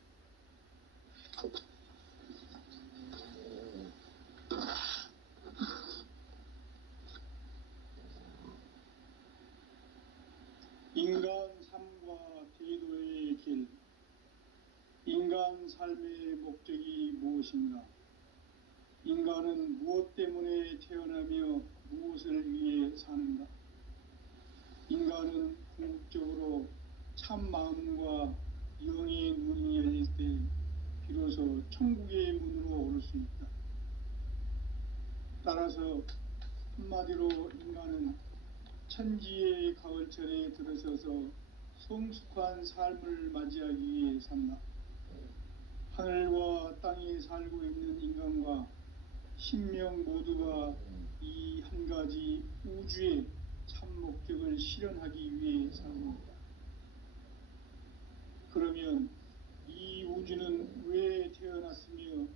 인간 삶과 대도의 길. 인간 삶의 목적이 무엇인가? 인간은 무엇 때문에 태어나며 무엇을 위해 사는가? 인간은 궁극적으로 참 마음과 영의 눈이 열릴 때 비로소 천국의 문으로 오를 수 있다. 따라서 한마디로 인간은 천지의 가을철에 들어서서 성숙한 삶을 맞이하기 위해 산다. 하늘과 땅에 살고 있는 인간과 신명 모두가 이 한 가지 우주의 참 목적을 실현하기 위해 살아갑니다. 그러면 이 우주는 왜 태어났으며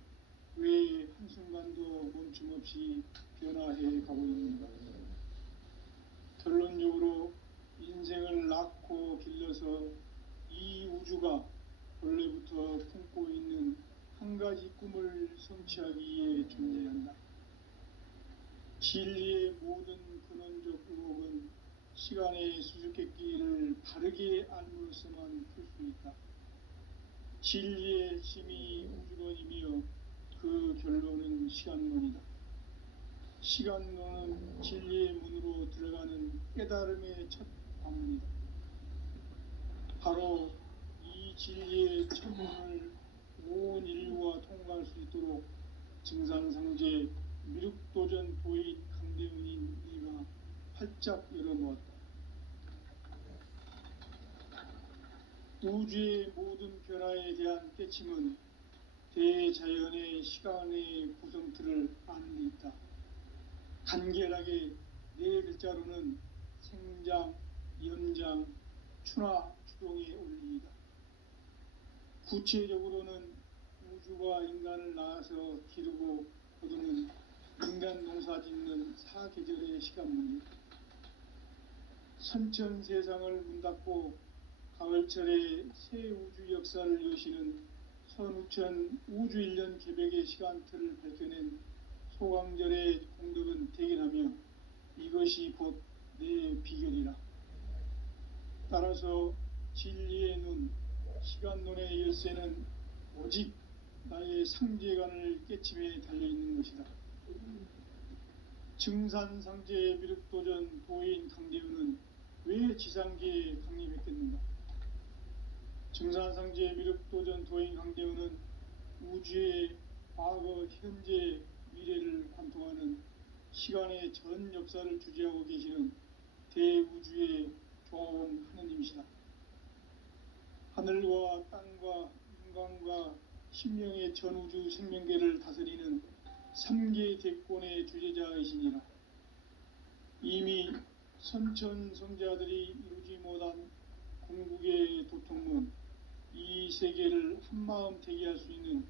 왜 한순간도 멈춤없이 변화해 가고 있는가? 결론적으로 인생을 낳고 길러서 이 우주가 본래부터 품고 있는 한 가지 꿈을 성취하기 위해 존재한다. 진리의 모든 근원적 의혹은 시간의 수수께끼를 바르게 알므로써만 풀 수 있다. 진리의 핵심이 우주론이며 그 결론은 시간론이다. 시간론은 진리의 문으로 들어가는 깨달음의 첫 방문이다. 바로 이 진리의 첫 문을 온 인류가 통과할 수 있도록 증산상제 미륵도전 도의 강대문인 네가 활짝 열어놓았다. 우주의 모든 변화에 대한 깨침은 대자연의 시간의 구성틀을 아는 데 있다. 간결하게 네 글자로는 생장, 연장, 추나 추동의 원리이다. 구체적으로는 우주가 인간을 낳아서 기르고 거두는 인간 농사 짓는 사계절의 시간 문제, 선천 세상을 문 닫고 가을철에 새 우주 역사를 여시는 선우천 우주일년 개벽의 시간틀을 밝혀낸 소강절의 공덕은 대견하며 이것이 곧 내 비결이라. 따라서 진리의 눈, 시간론의 열쇠는 오직 나의 상제관을 깨침에 달려있는 것이다. 증산상제 미륵도전 도인 강재우는 왜 지상계에 강림했겠는가? 증산상제 미륵도전 도인 강재우는 우주의 과거, 현재, 미래를 관통하는 시간의 전 역사를 주재하고 계시는 대우주의 조화원 하느님이시다. 하늘과 땅과 인간과 신명의 전우주 생명계를 다스리는 3계 대권의 주재자이시니라. 이미 선천성자들이 이루지 못한 궁극의 도통문, 이 세계를 한마음 대기할 수 있는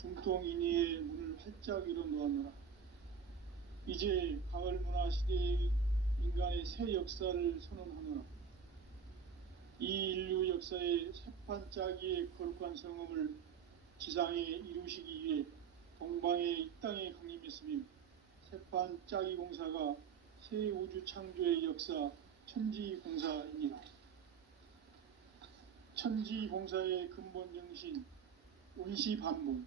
중통인의의 문을 활짝 열어 놓았노라. 이제 가을 문화 시대의 인간의 새 역사를 선언하노라. 이 인류 역사의 새판짜기의 거룩한 성음을 지상에 이루시기 위해 동방의 이 땅에 강림했으며 새판짜기 공사가 새 우주 창조의 역사 천지공사입니다. 천지공사의 근본 정신 온시반본,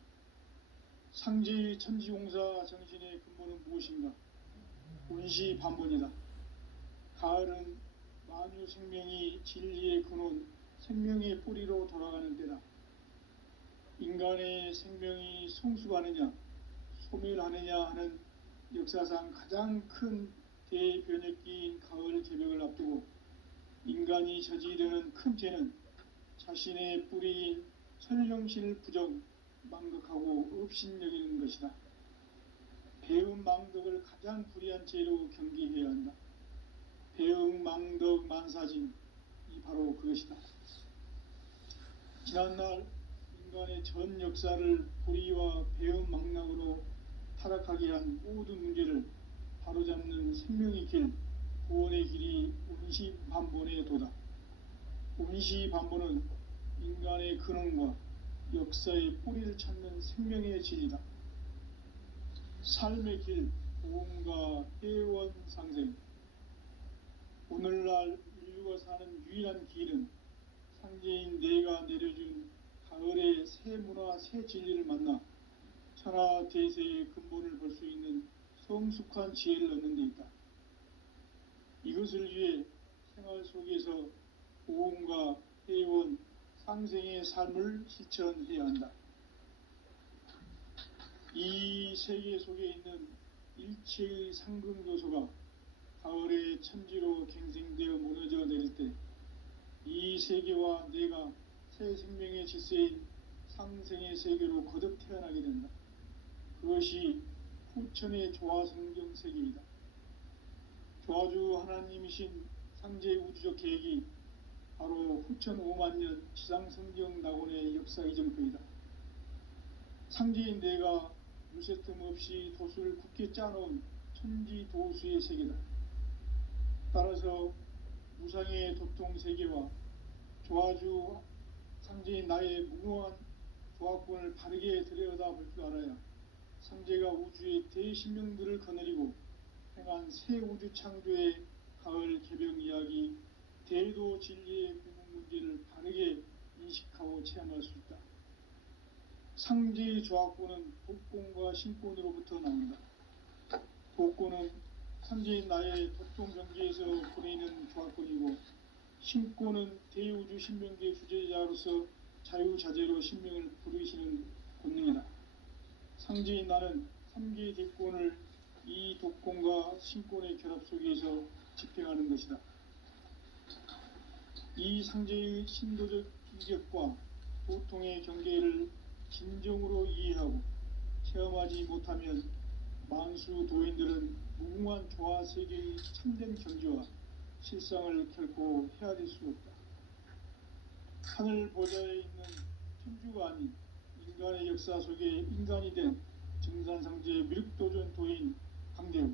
상제의 천지공사 정신의 근본은 무엇인가? 온시반본이다. 가을은 만유 생명이 진리의 근원, 생명의 뿌리로 돌아가는 때다. 인간의 생명이 성숙하느냐, 소멸하느냐 하는 역사상 가장 큰 대변혁기인 가을 개벽을 앞두고 인간이 저지르는 큰 죄는 자신의 뿌리인 천령신을 부정, 망덕하고 업신여기는 것이다. 배음 망덕을 가장 불의한 죄로 경계해야 한다. 배음 망덕 만사진, 이 바로 그것이다. 지난날 인간의 전 역사를 불의와 배음 망락으로 타락하게 한 모든 문제를 바로잡는 생명의 길, 구원의 길이 온시반본의 도다. 온시반본은 인간의 근원과 역사의 뿌리를 찾는 생명의 진리다. 삶의 길, 보험과 회원상생. 오늘날 인류가 사는 유일한 길은 상제인 내가 내려준 가을의 새 문화, 새 진리를 만나 천하 대세의 근본을 볼 수 있는 성숙한 지혜를 얻는 데 있다. 이것을 위해 생활 속에서 보험과 회원, 상생의 삶을 실천해야 한다. 이 세계 속에 있는 일체의 상근교소가 가을의 천지로 갱생되어 무너져 내릴 때 이 세계와 내가 새 생명의 질서인 상생의 세계로 거듭 태어나게 된다. 그것이 후천의 조화성경 세계이다. 조화주 하나님이신 상제 우주적 계획이 바로 후천 5만년 지상성경 낙원의 역사 이정표이다. 상제인 내가 물새틈 없이 도수를 굳게 짜놓은 천지도수의 세계다. 따라서 무상의 도통 세계와 조화주 상제인 나의 무궁한 조화권을 바르게 들여다볼 줄 알아야 상제가 우주의 대신명들을 거느리고 행한 새 우주 창조의 가을 개벽 이야기, 대도 진리의 구분 문제를 바르게 인식하고 체험할 수 있다. 상제의 조화권은 독권과 신권으로부터 나온다. 독권은 상제인 나의 도통 경계에서 보내는 조화권이고, 신권은 대우주 신명계 주제자로서 자유자재로 신명을 부르시는 권능이다. 상제인 나는 3개 대권을 이 독권과 신권의 결합 속에서 집행하는 것이다. 이 상제의 신도적 이격과 도통의 경계를 진정으로 이해하고 체험하지 못하면 만수 도인들은 무궁한 조화 세계의 참된 경지와 실상을 결코 헤아릴 수 없다. 하늘 보좌에 있는 천주가 아닌 인간의 역사 속에 인간이 된 증산상제의 미륵도전 도인 강대우,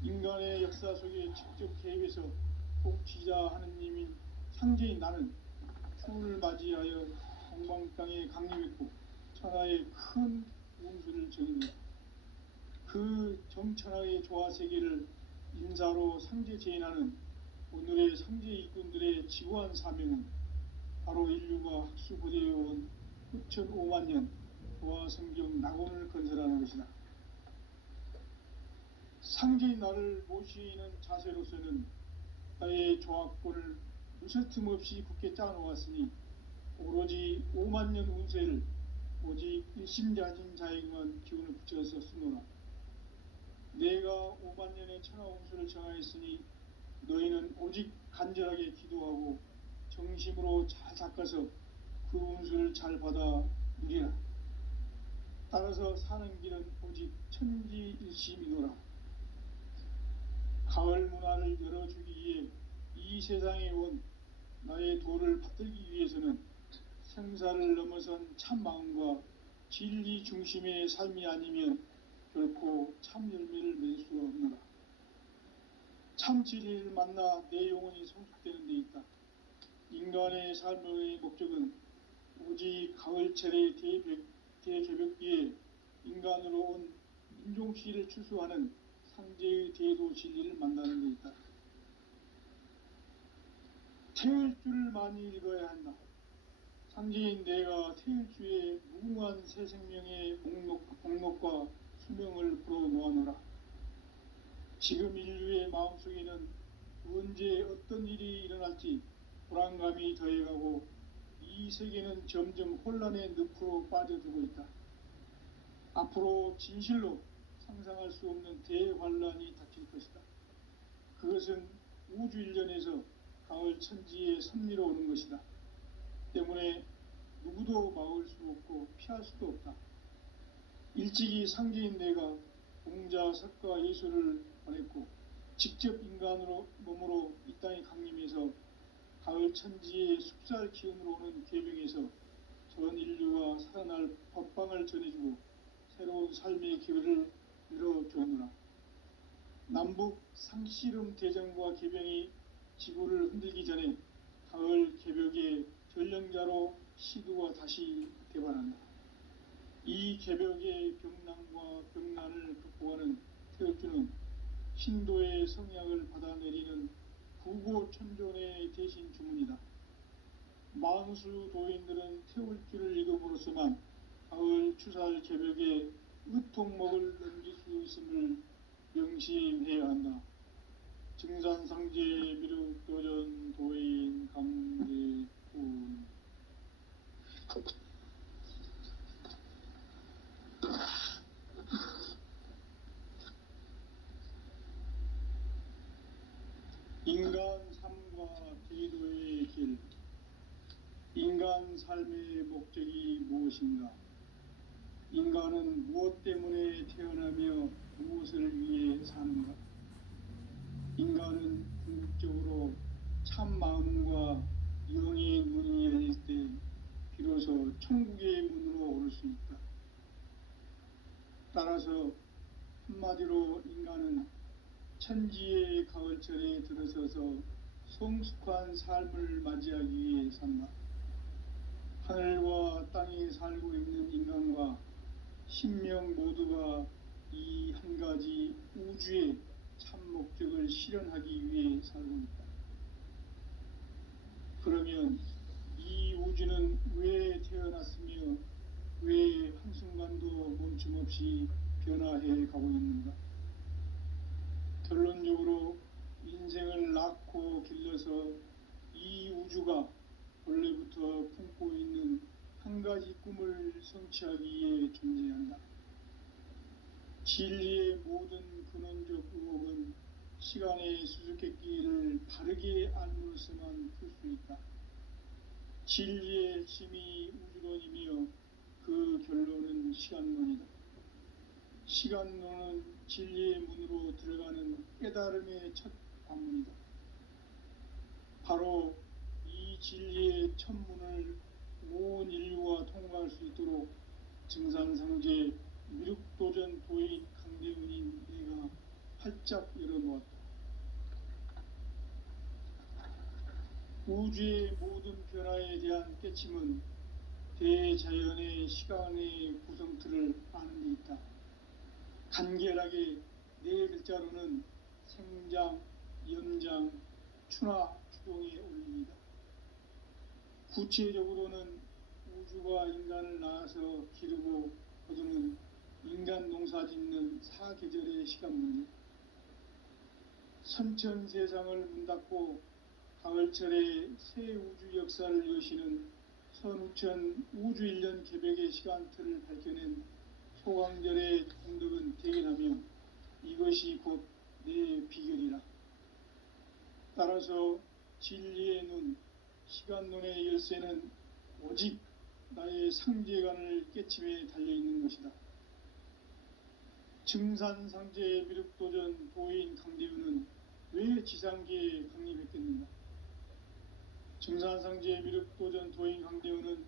인간의 역사 속에 직접 개입해서 통치자 하느님인 상제인 나는 추운을 맞이하여 동방 땅에 강림했고 천하의 큰 운수를 정했노라. 그 정천하의 조화 세계를 인사로 상제 제인하는 오늘의 상제 일꾼들의 지구한 사명은 바로 인류가 학수고대해온 후천 5만 년 조화 성경 낙원을 건설하는 것이다. 상제인 나를 모시는 자세로서는 나의 조합권을 무설틈 없이 굳게 짜놓았으니 오로지 5만 년 운세를 오직 일심자진 자에게만 기운을 붙여서 쓰노라. 내가 5만 년의 천하 운수를 정하였으니 너희는 오직 간절하게 기도하고 정심으로 잘 닦아서 그 운수를 잘 받아 누리라. 따라서 사는 길은 오직 천지일심이노라. 가을 문화를 열어주기 위해 이 세상에 온 나의 도를 받들기 위해서는 생사를 넘어선 참 마음과 진리 중심의 삶이 아니면 결코 참 열매를 맺을 수가 없노라. 참 진리를 만나 내 영혼이 성숙되는 데 있다. 인간의 삶의 목적은 오직 가을철의 대개벽기에 인간으로 온 인종씨를 추수하는 상제의 대도 진리를 만나는 데 있다. 태일주를 많이 읽어야 한다. 상제인 내가 태일주의 무궁한 새 생명의 목록과 수명을 불어놓아노라. 지금 인류의 마음속에는 언제 어떤 일이 일어날지 불안감이 더해가고 이 세계는 점점 혼란의 늪으로 빠져들고 있다. 앞으로 진실로 상상할 수 없는 대환란이 닥칠 것이다. 그것은 우주 일전에서 가을 천지의 섭리로 오는 것이다. 때문에 누구도 막을 수 없고 피할 수도 없다. 일찍이 상제인 내가 공자, 석가, 예수를 보냈고 직접 인간으로 몸으로 이 땅에 강림해서 가을 천지의 숲살 기운으로 오는 계명에서 전 인류가 살아날 법방을 전해주고 새로운 삶의 기회를 열어주었노라. 남북 상씨름 대전과 개병이 지구를 흔들기 전에 가을 개벽의 전령자로 시두가 다시 개발한다. 이 개벽의 병난과 병난을 극복하는 태엽주는 신도의 성약을 받아내리는 부고천존의 대신 주문이다. 만수 도인들은 태울주를 읽음으로써만 가을 추살 개벽의 의통목을 넘길 수 있음을 명심해야 한다. 증산상제 미륵도전 도인 강대훈. 인간 삶과 기도의 길. 인간 삶의 목적이 무엇인가? 인간은 무엇 때문에 태어나며 무엇을 위해 사는가? 인간은 궁극적으로 참 마음과 영의 문이 열릴 때 비로소 천국의 문으로 오를 수 있다. 따라서 한마디로 인간은 천지의 가을철에 들어서서 성숙한 삶을 맞이하기 위해 산다. 하늘과 땅에 살고 있는 인간과 신명 모두가 이 한 가지 우주의 참 목적을 실현하기 위해 살고 있다. 그러면 이 우주는 왜 태어났으며 왜 한순간도 멈춤없이 변화해 가고 있는가? 결론적으로 인생을 낳고 길러서 이 우주가 원래부터 품고 있는 한 가지 꿈을 성취하기 위해 존재한다. 진리의 모든 근원적 의혹은 시간의 수수께끼를 바르게 알므로서만 풀 수 있다. 진리의 핵심이 우주론이며 그 결론은 시간론이다. 시간론은 진리의 문으로 들어가는 깨달음의 첫 관문이다. 바로 이 진리의 첫 문을 온 인류가 통과할 수 있도록 증산상제 미륵도전 도인 강대훈인 내가 활짝 열어놓았다. 우주의 모든 변화에 대한 깨침은 대자연의 시간의 구성틀을 아는 데 있다. 간결하게 네 글자로는 생장, 연장, 추나 추동에 올립니다. 구체적으로는 우주가 인간을 낳아서 기르고 거두는 인간 농사 짓는 사계절의 시간 문제, 선천 세상을 문 닫고 가을철에 새 우주 역사를 여시는 선우천 우주 1년 개벽의 시간틀을 밝혀낸 소강절의 공덕은 대견하며 이것이 곧 내 비결이라. 따라서 진리의 눈, 시간론의 열쇠는 오직 나의 상제관을 깨침에 달려있는 것이다. 증산상제 미륵도전 도인 강대훈은 왜 지상계에 강림했겠는가? 증산상제 미륵도전 도인 강대훈은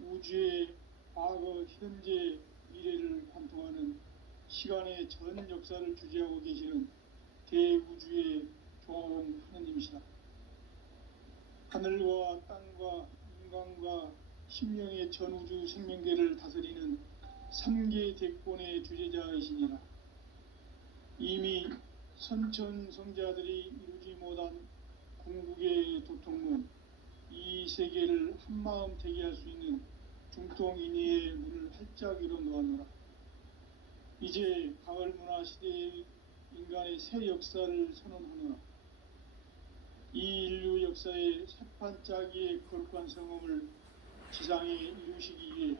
우주의 과거, 현재, 미래를 관통하는 시간의 전 역사를 주재하고 계시는 대우주의 조화원 하느님이시다. 하늘과 땅과 인간과 심령의 전우주 생명계를 다스리는 3계 대권의 주제자이시니라. 이미 선천성자들이 이루지 못한 궁극의 도통문, 이 세계를 한마음 되게 할 수 있는 중통인의의 문을 활짝 열어놓아노라. 이제 가을 문화 시대의 인간의 새 역사를 선언하노라. 이 인류 역사의 새판짜기의 거룩한 성험을 지상에 이루시기 위해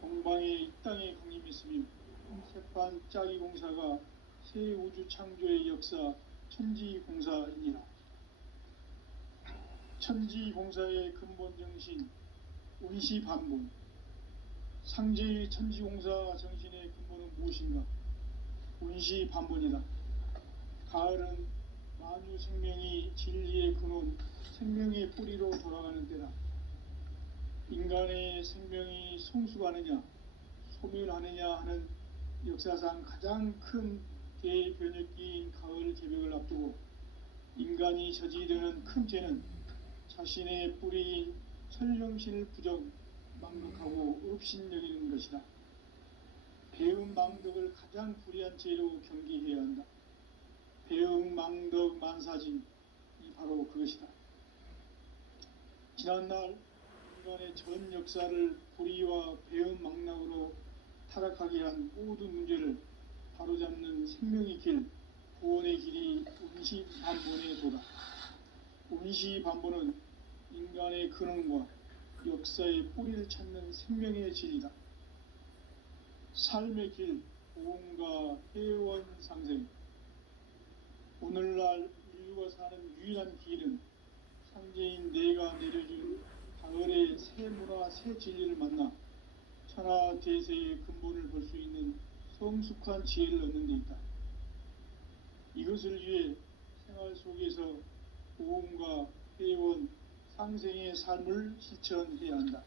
동방의 이 땅에 강림했으며 새판짜기 공사가 새 우주 창조의 역사 천지공사이니라. 천지공사의 근본 정신 운시반본, 상제의 천지공사 정신의 근본은 무엇인가? 운시반본이다. 가을은 만유 생명이 진리의 근원, 생명의 뿌리로 돌아가는 때다. 인간의 생명이 성숙하느냐, 소멸하느냐 하는 역사상 가장 큰 대변혁기인 가을 개벽을 앞두고 인간이 저지르는 큰 죄는 자신의 뿌리인 설령신을 부정, 망극하고 업신여기는 것이다. 배음 망덕을 가장 불의한 죄로 경계해야 한다. 배음 망덕 만사진이 바로 그것이다. 지난날 인간의 전 역사를 불의와 배음 망락으로 타락하게 한 모든 문제를 바로잡는 생명의 길, 구원의 길이 운시반본의 도다. 운시반본은 인간의 근원과 역사의 뿌리를 찾는 생명의 진리다. 삶의 길, 보험과 회원 상생. 오늘날 인류가 사는 유일한 길은 상제인 내가 내려준 가을의 새 문화, 새 진리를 만나 천하 대세의 근본을 볼 수 있는 성숙한 지혜를 얻는 데 있다. 이것을 위해 생활 속에서 보험과 회원, 상생의 삶을 실천해야 한다.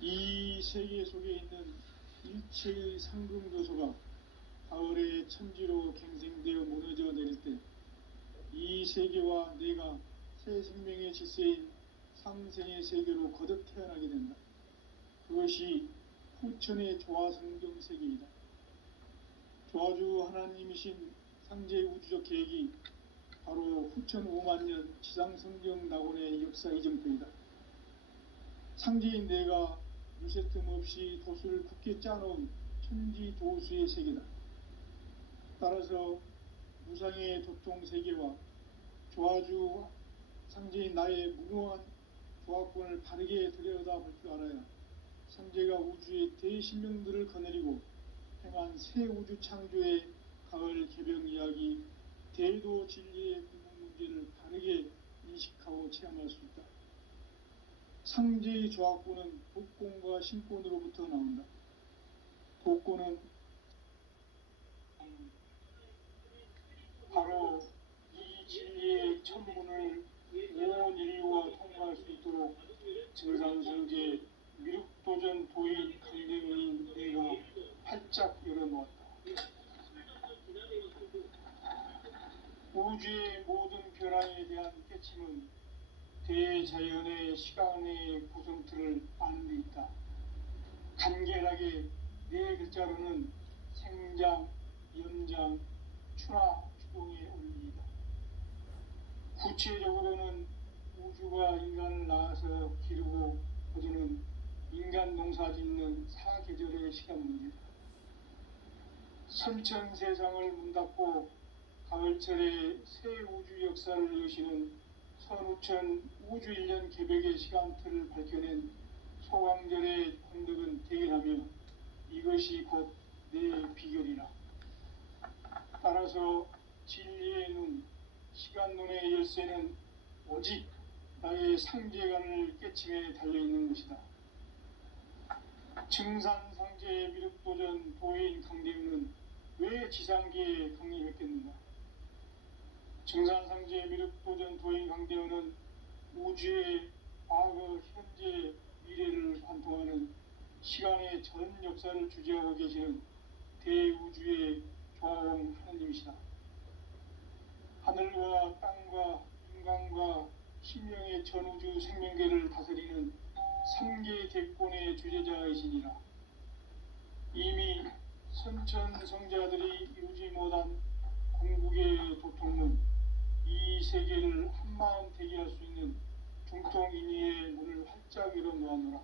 이 세계 속에 있는 일체의 상금교소가 가을의 천지로 갱생되어 무너져 내릴 때 이 세계와 내가 새 생명의 질서인 상생의 세계로 거듭 태어나게 된다. 그것이 후천의 조화성경 세계이다. 조화주 하나님이신 상제 우주적 계획이 바로 후천 5만년 지상성경 낙원의 역사 이정표이다. 상제인 내가 유세 틈 없이 도수를 굳게 짜놓은 천지도수의 세계다. 따라서 무상의 도통세계와 조화주 상제인 나의 무궁한 조화권을 바르게 들여다볼 줄 알아야 상제가 우주의 대신령들을 거느리고 행한 새 우주 창조의 가을 개벽 이야기, 대도 진리의 근본 문제를 바르게 인식하고 체험할 수 있다. 상제의 조화권은 독권과 신권으로부터 나온다. 독권은 바로 이 진리의 천문을 온 인류가 통과할 수 있도록 증산성제 미륵도전 도인 강림을 내가 활짝 열어놓았다. 우주의 모든 변화에 대한 깨침은 대자연의 시간의 구성틀을 아는 데 있다. 간결하게 네 글자로는 생장, 연장, 추나 추동의 원리이다. 구체적으로는 우주가 인간을 낳아서 기르고 거두는 인간 농사 짓는 사계절의 시간 문제다. 선천 세상을 문닫고 가을철에 새 우주 역사를 여시는 선우천 우주 1년 개벽의 시간틀을 밝혀낸 소강절의 권득은 대견하며 이것이 곧 내 비결이라. 따라서 진리의 눈, 시간론의 열쇠는 오직 나의 상제관을 깨침에 달려있는 것이다. 증산상제 미륵도전 도인 강대우는 왜 지상계에 강림했겠는가? 증산상제 미륵도전 도인 강대우는 우주의 과거, 현재, 미래를 관통하는 시간의 전 역사를 주재하고 계시는 대우주의 조화홍 하느님이시다. 하늘과 땅과 인간과 신명의 전우주 생명계를 다스리는 3계 대권의 주재자이시니라. 이미 선천성자들이 이루지 못한 궁극의 도통문, 이 세계를 한마음 대기할 수 있는 중통인의의 문을 활짝 열어놓았노라.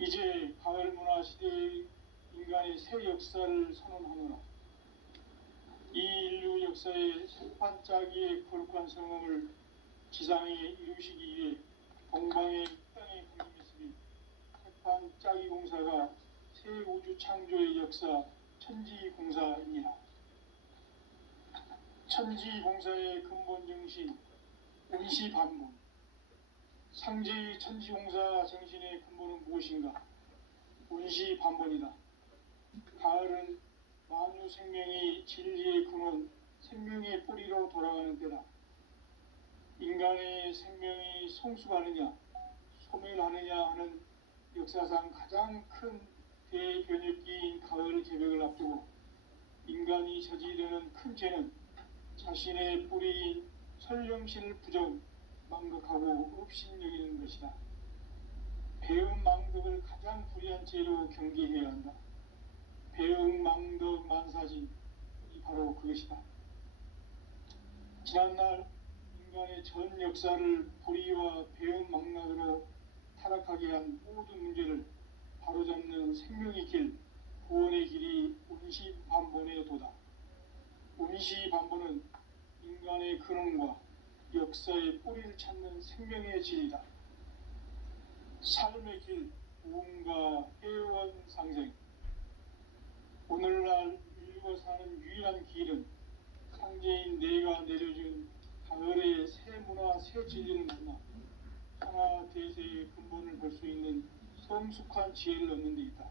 이제 가을 문화 시대의 인간의 새 역사를 선언하노라. 이 인류 역사의 새판짜기의 거룩한 성험을 지상에 이루시기 위해 동방의 땅에 강림했으니 새판짜기 공사가 새 우주 창조의 역사 천지공사이니라. 천지공사의 근본 정신 원시반문. 상제의 천지공사 정신의 근본은 무엇인가? 원시반문이다. 가을은 만유 생명이 진리의 근원, 생명의 뿌리로 돌아가는 때다. 인간의 생명이 성숙하느냐, 소멸하느냐 하는 역사상 가장 큰 대변혁기인 가을 개벽을 앞두고 인간이 저지르는 큰 죄는 자신의 뿌리인 설령신을 부정, 망극하고 업신여기는 것이다. 배음 망덕을 가장 불의한 죄로 경계해야 한다. 배음 망덕 만사진이 바로 그것이다. 지난날 인간의 전 역사를 불의와 배음 망락으로 타락하게 한 모든 문제를 바로잡는 생명의 길, 구원의 길이 원시반본의 도다. 원시반본은 인간의 근원과 역사의 뿌리를 찾는 생명의 진리다. 삶의 길, 무언가 회원상생. 오늘날 인류가 사는 유일한 길은 상제인 내가 내려준 가을의 새 문화, 새 진리를 만나 하나 대세의 근본을 볼 수 있는 성숙한 지혜를 얻는 데 있다.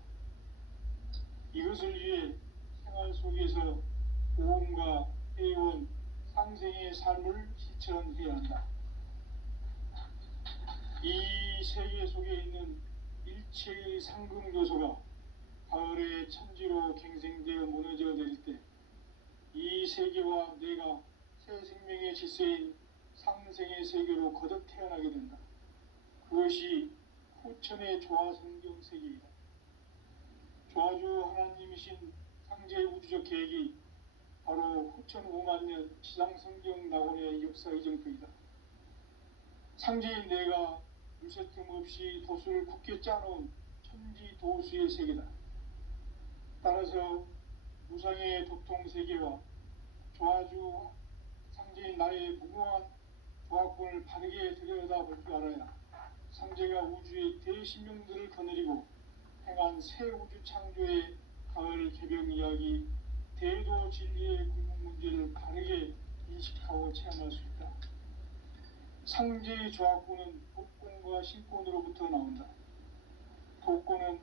이것을 위해 생활 속에서 보험과 회원, 상생의 삶을 실천해야 한다. 이 세계 속에 있는 일체의 상금 요소가 가을의 천지로 갱생되어 무너져 내릴 때 이 세계와 내가 새 생명의 질서인 상생의 세계로 거듭 태어나게 된다. 그것이 후천의 조화성경 세계이다. 조화주 하나님이신 상제의 우주적 계획이 바로 후천 5만년 지상성경 낙원의 역사 이정표이다. 상제인 내가 물새틈 없이 도수를 굳게 짜놓은 천지 도수의 세계다. 따라서 무상의 도통세계와 조화주 상제인 나의 무모한 조화권을 바르게 들여다볼 줄 알아야 상제가 우주의 대신명들을 거느리고 행한 새 우주 창조의 가을 개벽 이야기, 대도 진리의 궁극 문제를 바르게 인식하고 체험할 수 있다. 상제의 조화권은 도권과 신권으로부터 나온다. 도권은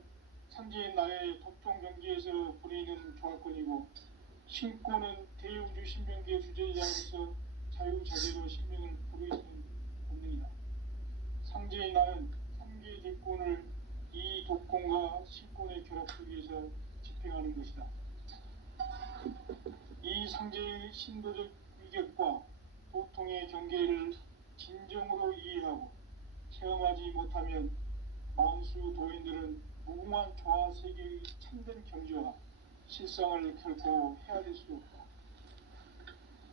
상제인 나의 도통 경계에서 부리는 조화권이고, 신권은 대우주 신명계 주제자로서 자유자재로 신명을 부르시는 본능이다. 상제의 나는 3개 대권을 이 독권과 실권의 결합 속에서 집행하는 것이다. 이 상제의 신도적 위격과 도통의 경계를 진정으로 이해하고 체험하지 못하면 만수 도인들은 무궁한 조화 세계의 참된 경지와 실상을 결코 헤아릴 수 없다.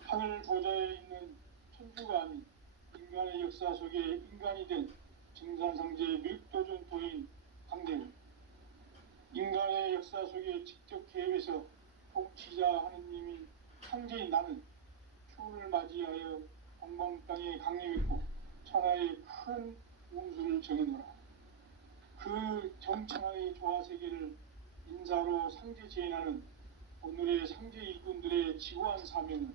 하늘 보좌에 있는 천주가 아닌 인간의 역사 속에 인간이 된 증산상제의 밀도전 도인 강대는 인간의 역사 속에 직접 개입해서 통치자 하느님인 상제인 나는 추운을 맞이하여 동방 땅에 강림했고 천하의 큰 운수를 정해놓으라. 그 정천하의 조화세계를 인사로 상제 제인하는 오늘의 상제 일꾼들의 지고한 사명은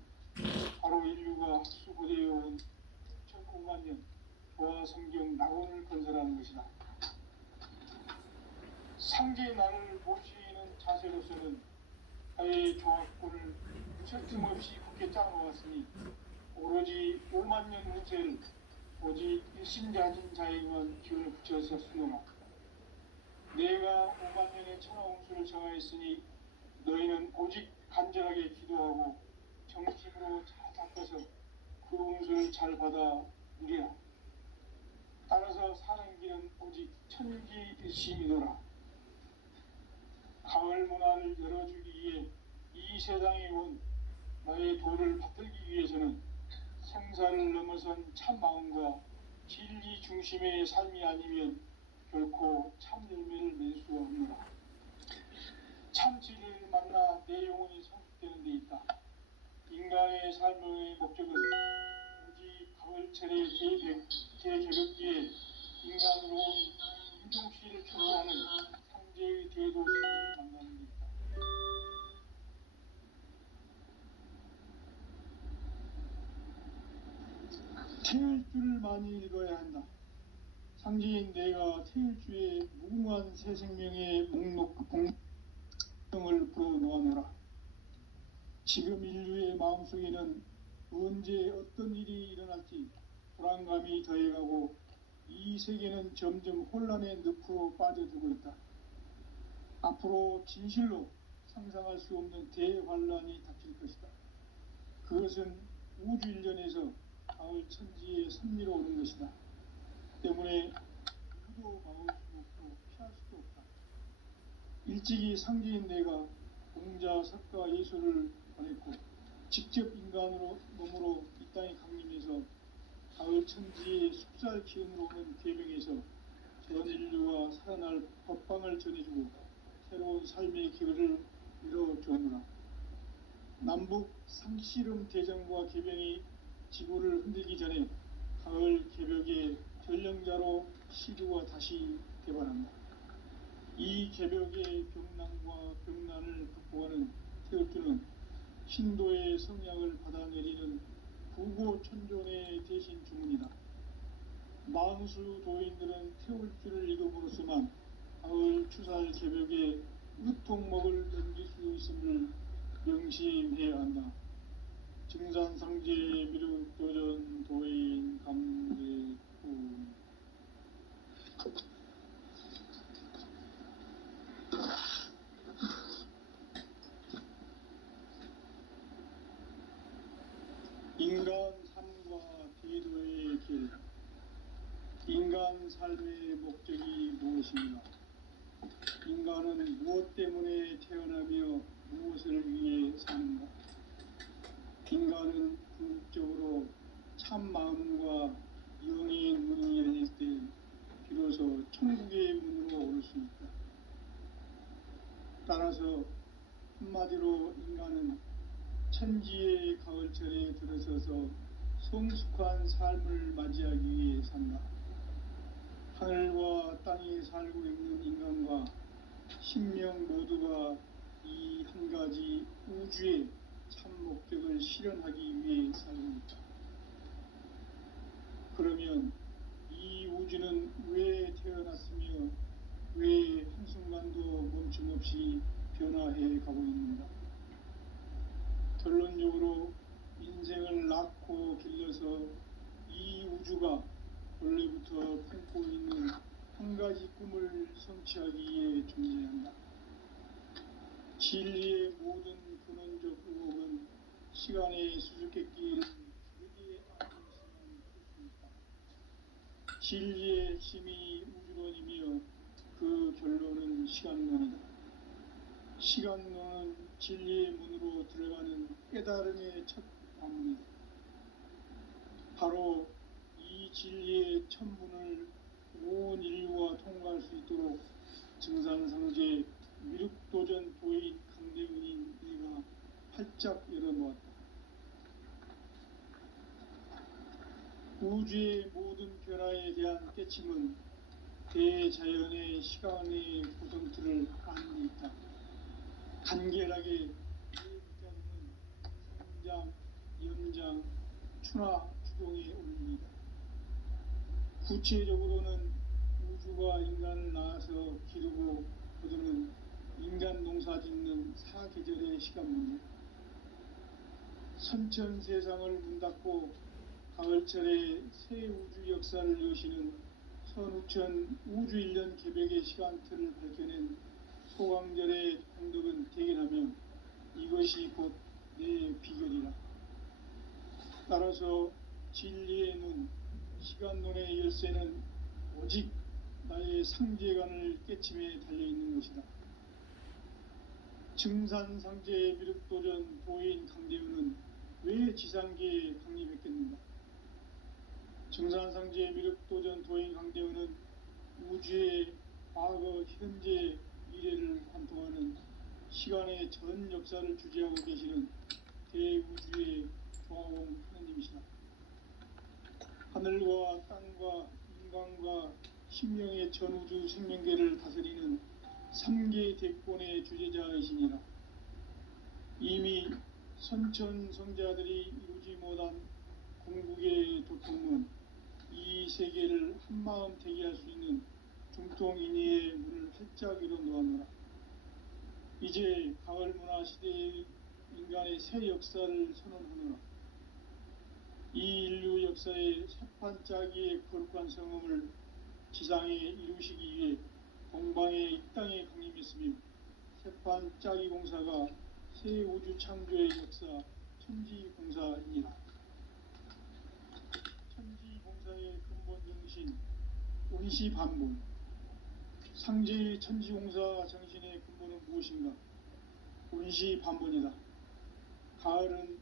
바로 인류가 학수고대해온 6,500만 년 조화성경 낙원을 건설하는 것이다. 상제의 나를 모시는 자세로서는 하의 조합권을 틈없이 굳게 짜놓았으니 오로지 5만 년 운세를 오직 일심자진 자에게만 기운을 붙여서 수노라. 내가 5만 년의 천하 운수를 정하였으니 너희는 오직 간절하게 기도하고 정심으로 잘 닦아서 그 운수를 잘 받아 누리라. 따라서 사는 길은 오직 천기일심이노라. 가을 문화를 열어주기 위해 이 세상에 온 나의 도를 받들기 위해서는 생사를 넘어선 참 마음과 진리 중심의 삶이 아니면 결코 참 열매를 맺을 수가 없노라. 참 진리를 만나 내 영혼이 성숙되는 데 있다. 인간의 삶의 목적은 오직 가을철의 재개벽기에 인간으로 온 인종시를 추구하는 상제의 대도시를 만나는 데 있다. 태을 줄을 많이 읽어야 한다. 상제인 내가 태을 주에 무궁한 새 생명의 공명을 불어놓아노라. 지금 인류의 마음속에는 언제 어떤 일이 일어날지 불안감이 더해가고 이 세계는 점점 혼란의 늪으로 빠져들고 있다. 앞으로 진실로 상상할 수 없는 대환란이 닥칠 것이다. 그것은 우주 일련에서 가을 천지의 섭리로 오는 것이다. 때문에 누구도 막을 수 없고 피할 수도 없다. 일찍이 상제인 내가 공자, 석가, 예수를 보냈고 직접 인간으로 몸으로 이 땅에 강림해서 가을 천지의 숲살 기운으로 오는 계명에서 전 인류가 살아날 법방을 전해주고 새로운 삶의 기회를 이뤄주었노라. 남북 상씨름 대전과 개병이 지구를 흔들기 전에 가을 개벽의 전령자로 시류가 다시 개발한다. 이 개벽의 병난과 병난을 극복하는 태엽주는 신도의 성약을 받아내리는 구고천존의 대신 주문이다. 만수 도인들은 태울주를 읽음으로써만 가을 추살 개벽의 으통목을 넘길 수 있음을 명심해야 한다. 증산상제 미륵도전 도인 감대구 인간 삶과 대도의 길. 인간 삶의 목적이 무엇인가? 인간은 무엇 때문에 태어나며 무엇을 위해 사는가? 인간은 궁극적으로 참 마음과 영의 문이 열릴 때 비로소 천국의 문으로 오를 수 있다. 따라서 한마디로 인간은 천지의 가을철에 들어서서 성숙한 삶을 맞이하기 위해 산다. 하늘과 땅에 살고 있는 인간과 신명 모두가 이 한 가지 우주의 참 목적을 실현하기 위해 살고 있다. 그러면 이 우주는 왜 태어났으며 왜 한순간도 멈춤없이 변화해 가고 있는가? 결론적으로 인생을 낳고 길러서 이 우주가 원래부터 품고 있는 한 가지 꿈을 성취하기 위해 존재한다. 진리의 모든 근원적 의혹은 시간의 수수께끼를 길게 안으시면 그렇습니다. 진리의 힘이 우주론이며 그 결론은 시간론이다. 시간론은 진리의 문으로 들어가는 깨달음의 첫 관문이다. 바로 이 진리의 첫 문을 온 인류가 통과할 수 있도록 증산상제 미륵도전 도인 강대훈인 내가 활짝 열어놓았다. 우주의 모든 변화에 대한 깨침은 대자연의 시간의 구성틀을 아는 데 있다. 간결하게 내 밑자리는 성장, 연장, 추나 추동의 원리이다. 구체적으로는 우주가 인간을 낳아서 기르고 거두는 인간 농사 짓는 사계절의 시간 문제, 선천 세상을 문 닫고 가을철에 새 우주 역사를 여시는 선우천 우주 1년 개벽의 시간틀을 밝혀낸 소강절의 공덕은 대견하며 이것이 곧 내 비결이라. 따라서 진리의 눈, 시간론의 열쇠는 오직 나의 상제관을 깨침에 달려있는 것이다. 증산상제의 미륵도전 도인 강대훈은 왜 지상계에 강림했겠는가? 증산상제의 미륵도전 도인 강대훈은 우주의 과거, 현재, 미래를 관통하는 시간의 전 역사를 주재하고 계시는 대우주의 조화공 하느님이시다. 하늘과 땅과 인간과 신명의 전우주 생명계를 다스리는 3계 대권의 주제자이시니라. 이미 선천성자들이 이루지 못한 궁극의 도통문, 이 세계를 한마음 되게 할 수 있는 중통인의의 문을 활짝 열어놓았노라. 이제 가을 문화 시대의 인간의 새 역사를 선언하노라. 이 인류 역사의 새판짜기의 거룩한 성음을 지상에 이루시기 위해 동방의 이 땅에 강림했으며 새판짜기 공사가 새 우주 창조의 역사 천지공사이니라. 천지공사의 근본 정신 운시반본, 상제의 천지공사 정신의 근본은 무엇인가? 운시반본이다. 가을은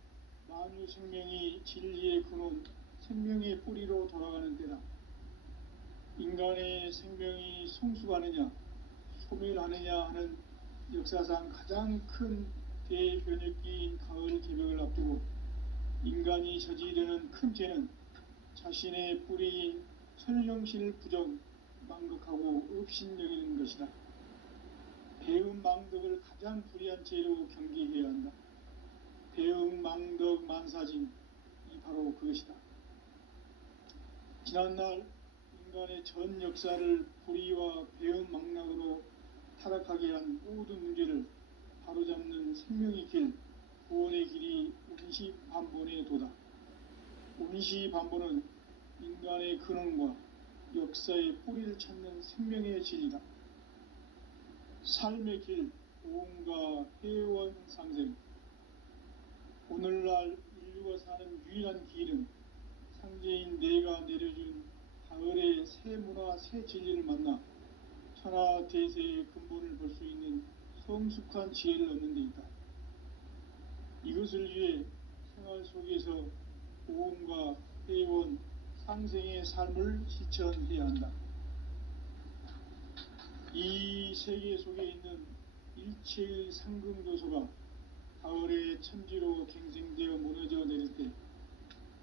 만유 생명이 진리의 근원, 생명의 뿌리로 돌아가는 때다. 인간의 생명이 성숙하느냐, 소멸하느냐 하는 역사상 가장 큰 대변혁기인 가을 개벽을 앞두고 인간이 저지르는 큰 죄는 자신의 뿌리인 설령신을 부정, 망극하고 업신여기는 것이다. 배음 망덕을 가장 불의한 죄로 경계해야 한다. 배음 망덕 만사진, 이 바로 그것이다. 지난날 인간의 전 역사를 불의와 배음 망락으로 타락하게 한 모든 문제를 바로잡는 생명의 길, 구원의 길이 운시반본의 도다. 운시반본은 인간의 근원과 역사의 뿌리를 찾는 생명의 진리다. 삶의 길, 오음과 회원 상생. 오늘날 인류가 사는 유일한 길은 상제인 내가 내려준 가을의 새 문화, 새 진리를 만나 천하 대세의 근본을 볼 수 있는 성숙한 지혜를 얻는 데 있다. 이것을 위해 생활 속에서 오음과 회원, 상생의 삶을 실천해야 한다. 이 세계 속에 있는 일체의 상금 요소가 가을의 천지로 갱생되어 무너져 내릴 때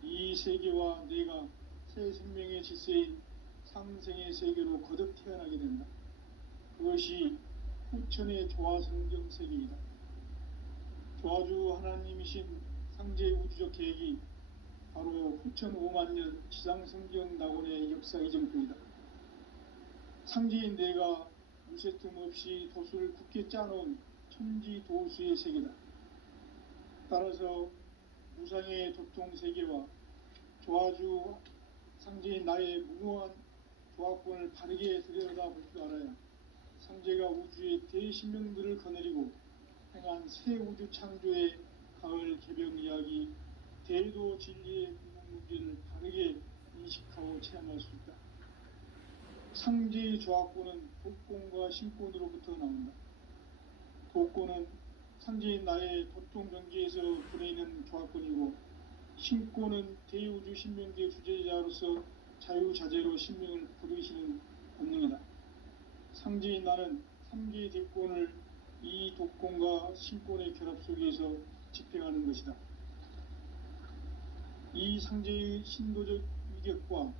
이 세계와 내가 새 생명의 질서인 상생의 세계로 거듭 태어나게 된다. 그것이 후천의 조화성경 세계이다. 조화주 하나님이신 상제의 우주적 계획이 바로 후천 5만년 지상성경 낙원의 역사 이정표이다. 상제인 내가 무쇠틈 없이 도수를 굳게 짜놓은 천지도수의 세계다. 따라서 무상의 도통세계와 조화주 상제인 나의 무모한 조합권을 바르게 들여다볼 줄 알아야 상제가 우주의 대신명들을 거느리고 행한 새 우주 창조의 가을 개벽 이야기, 대도 진리의 궁극문제를 바르게 인식하고 체험할 수 있다. 상제의 조합권은 독권과 신권으로부터 나온다. 독권은 상제인 나의 도통 경계에서 부려있는 조합권이고, 신권은 대우주 신명계 주제자로서 자유자재로 신명을 부르시는 본능이다. 상제인 나는 3개의 대권을 이 독권과 신권의 결합 속에서 집행하는 것이다. 이 상제의 신도적 위격과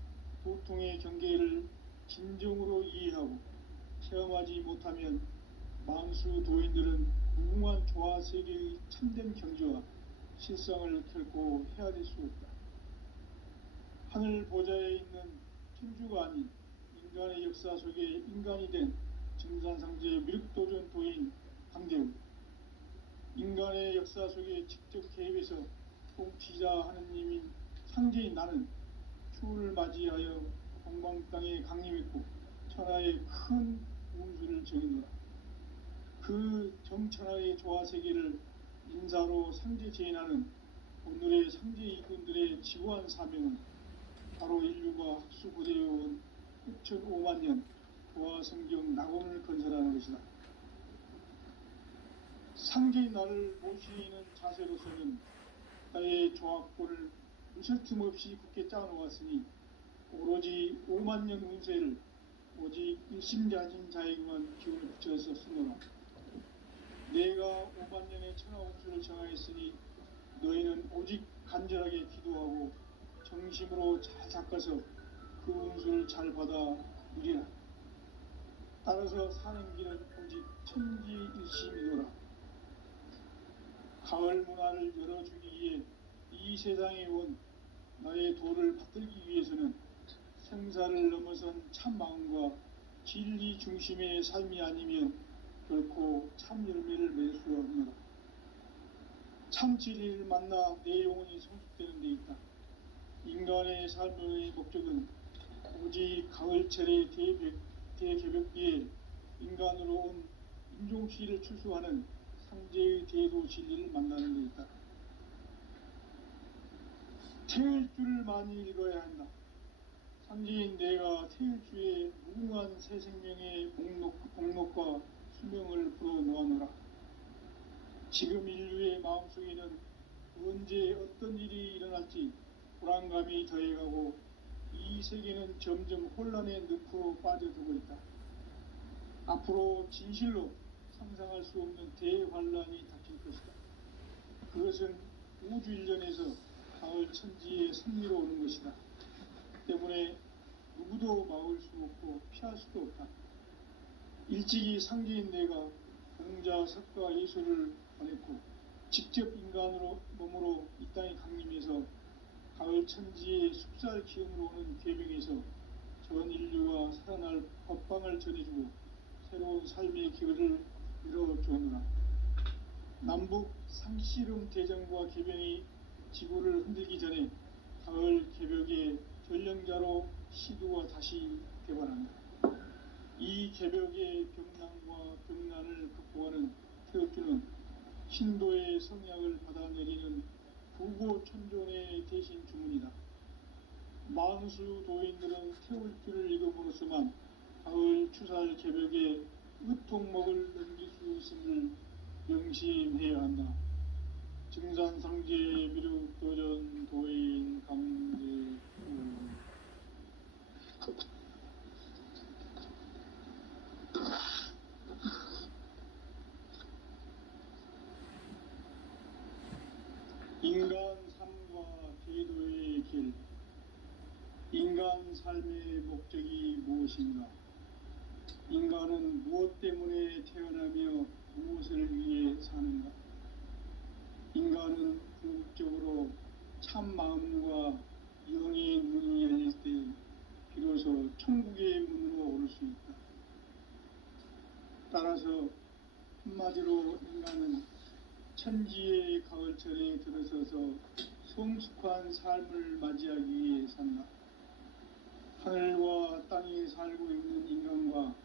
도통의 경계를 진정으로 이해하고 체험하지 못하면 만수 도인들은 무궁한 조화 세계의 참된 경지와 실상을 결코 헤아릴 수 없다. 하늘 보좌에 있는 천주가 아닌 인간의 역사 속에 인간이 된 증산상제 미륵도전 도인 강대우, 인간의 역사 속에 직접 개입해서 통치자 하느님인 상제인 나는 추운을 맞이하여 동방 땅에 강림했고 천하의 큰 운수를 정했노라. 그 정천하의 조화세계를 인사로 상제 제인하는 오늘의 상제 이군들의 지구한 사명은 바로 인류가 학수고대해온 6,500만 년 조화성경 낙원을 건설하는 것이다. 상제인 나를 모시는 자세로서는 나의 조합권을 무슨 틈 없이 굳게 짜놓았으니 오로지 5만 년 운세를 오직 일심자진 자에게만 기운을 붙여서 쓰노라. 내가 5만 년의 천하 운수를 정하였으니 너희는 오직 간절하게 기도하고 정심으로 잘 닦아서 그 운수를 잘 받아 누리라. 따라서 사는 길은 오직 천지일심이노라. 가을 문화를 열어주기 위해 이 세상에 온 나의 도를 받들기 위해서는 생사를 넘어선 참 마음과 진리 중심의 삶이 아니면 결코 참 열매를 맺을 수가 없노라. 참 진리를 만나 내 영혼이 성숙되는 데 있다. 인간의 삶의 목적은 오직 가을철의 대개벽기에 인간으로 온 인종시를 출소하는 상제의 대도 진리를 만나는 데 있다. 태일 줄을 많이 읽어야 한다. 상제인 내가 태일주의 무궁한 새 생명의 목록과 수명을 불어놓아노라. 지금 인류의 마음속에는 언제 어떤 일이 일어날지 불안감이 더해가고 이 세계는 점점 혼란의 늪으로 빠져들고 있다. 앞으로 진실로 상상할 수 없는 대환란이 닥칠 것이다. 그것은 우주 일련에서 가을 천지의 승리로 오는 것이다. 때문에 누구도 막을 수 없고 피할 수도 없다. 일찍이 상제인 내가 공자, 석가, 예수를 보냈고 직접 인간으로 몸으로 이 땅에 강림해서 가을 천지의 숲살 기운으로 오는 계명에서 전 인류가 살아날 법방을 전해주고 새로운 삶의 기회를 이뤄주느라. 남북 상씨름 대전과 개병이 지구를 흔들기 전에 가을 개벽의 전령자로 시두가 다시 개발한다. 이 개벽의 병난과 병난을 극복하는 태극주는 신도의 성약을 받아내리는 부고천존의 대신 주문이다. 만수 도인들은 태울주를 읽음으로써만 가을 추살 개벽의 으통목을 넘길 수 있음을 명심해야 한다. 증산상제 미륵도전 도인 강제우. 인간 삶과 제도의 길. 인간 삶의 목적이 무엇인가? 인간은 무엇 때문에 태어나며 무엇을 위해 사는가? 인간은 궁극적으로 참 마음과 영의 문이 열릴 때 비로소 천국의 문으로 오를 수 있다. 따라서 한마디로 인간은 천지의 가을철에 들어서서 성숙한 삶을 맞이하기 위해 산다. 하늘과 땅에 살고 있는 인간과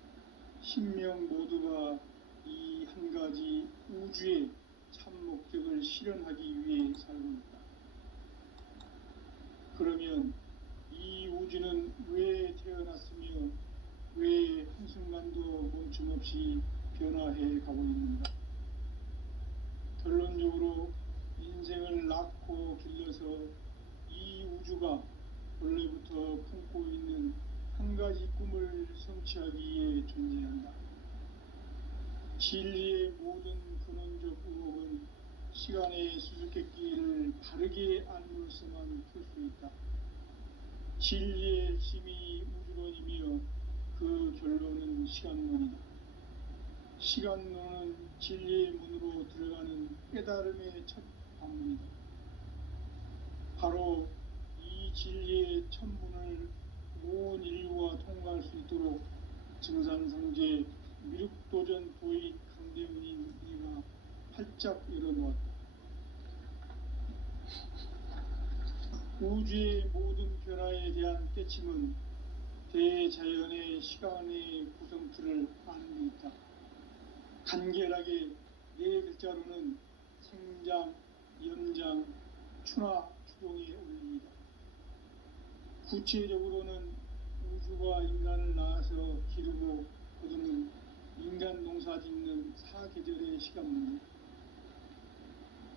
신명 모두가 이 한 가지 우주의 참 목적을 실현하기 위해 살고 있다. 그러면 이 우주는 왜 태어났으며 왜 한순간도 멈춤없이 변화해 가고 있는가? 결론적으로 인생을 낳고 길러서 이 우주가 원래부터 품고 있는 한 가지 꿈을 성취하기 위해 존재한다. 진리의 모든 근원적 의혹은 시간의 수수께끼를 바르게 알므로서만 풀 수 있다. 진리의 핵심이 우주론이며 그 결론은 시간론이다. 시간론은 진리의 문으로 들어가는 깨달음의 첫 방문이다. 바로 이 진리의 첫 문을 온 인류가 통과할 수 있도록 증산상제 미륵도전 도인 강대훈인 이가 활짝 열어놓았다. 우주의 모든 변화에 대한 깨침은 대자연의 시간의 구성틀을 아는 데 있다. 간결하게 네 글자로는 생장, 연장, 추나 추동의 원리이다. 구체적으로는 우주가 인간을 낳아서 기르고 거두는 인간 농사 짓는 사계절의 시간문제,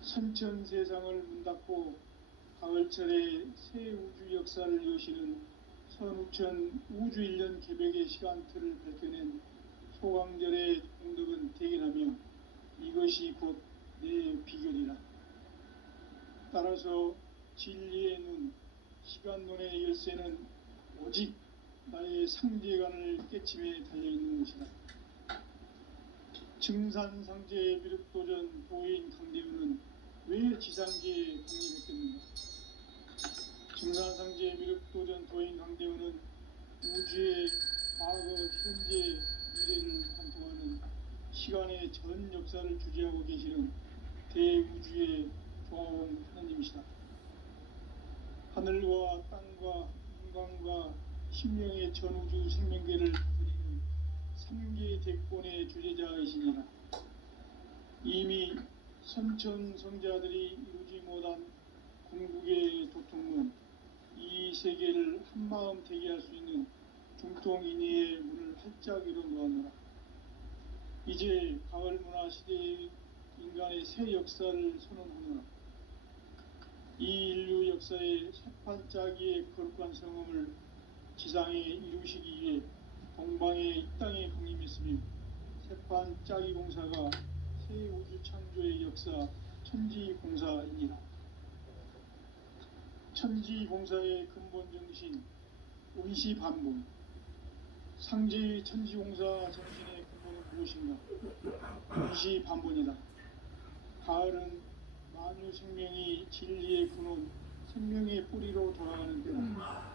선천 세상을 문 닫고 가을철에 새 우주 역사를 여시는 선우천 우주 1년 개벽의 시간틀을 밝혀낸 소강절의 공덕은 대견하며 이것이 곧 내 비결이라. 따라서 진리의 눈, 시간론의 열쇠는 오직 나의 상제관을 깨침에 달려있는 것이다. 증산상제 미륵도전 도인 강대훈은 왜 지상계에 강림했겠는가? 증산상제 미륵도전 도인 강대훈은 우주의 과거, 현재, 미래를 관통하는 시간의 전 역사를 주재하고 계시는 대우주의 조화원 하나님이시다. 하늘과 땅과 인간과 신명의 전우주 생명계를 다스리는 3계 대권의 주재자이시니라. 이미 선천성자들이 이루지 못한 궁극의 도통문, 이 세계를 한마음 되게 할 수 있는 중통인의의 문을 활짝 열어놓았노라. 이제 가을 문화 시대의 인간의 새 역사를 선언하노라. 이 인류 역사의 새판짜기의 거룩한 성음을 지상에 이루시기 위해 동방의 이 땅에 강림했으며 새판짜기 공사가 새 우주 창조의 역사 천지공사이니라. 천지공사의 근본 정신 원시반복, 상제의 천지공사 정신의 근본은 무엇인가? 원시반복이다. 가을은 만유 생명이 진리의 근원, 생명의 뿌리로 돌아가는 때다.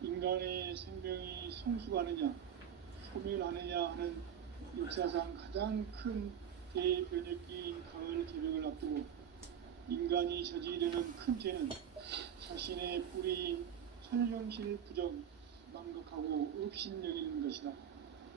인간의 생명이 성숙하느냐, 소멸하느냐 하는 역사상 가장 큰 대변혁기인 가을 개벽을 앞두고 인간이 저지르는 큰 죄는 자신의 뿌리인 설령실 부정, 망극하고 업신 여기는 것이다.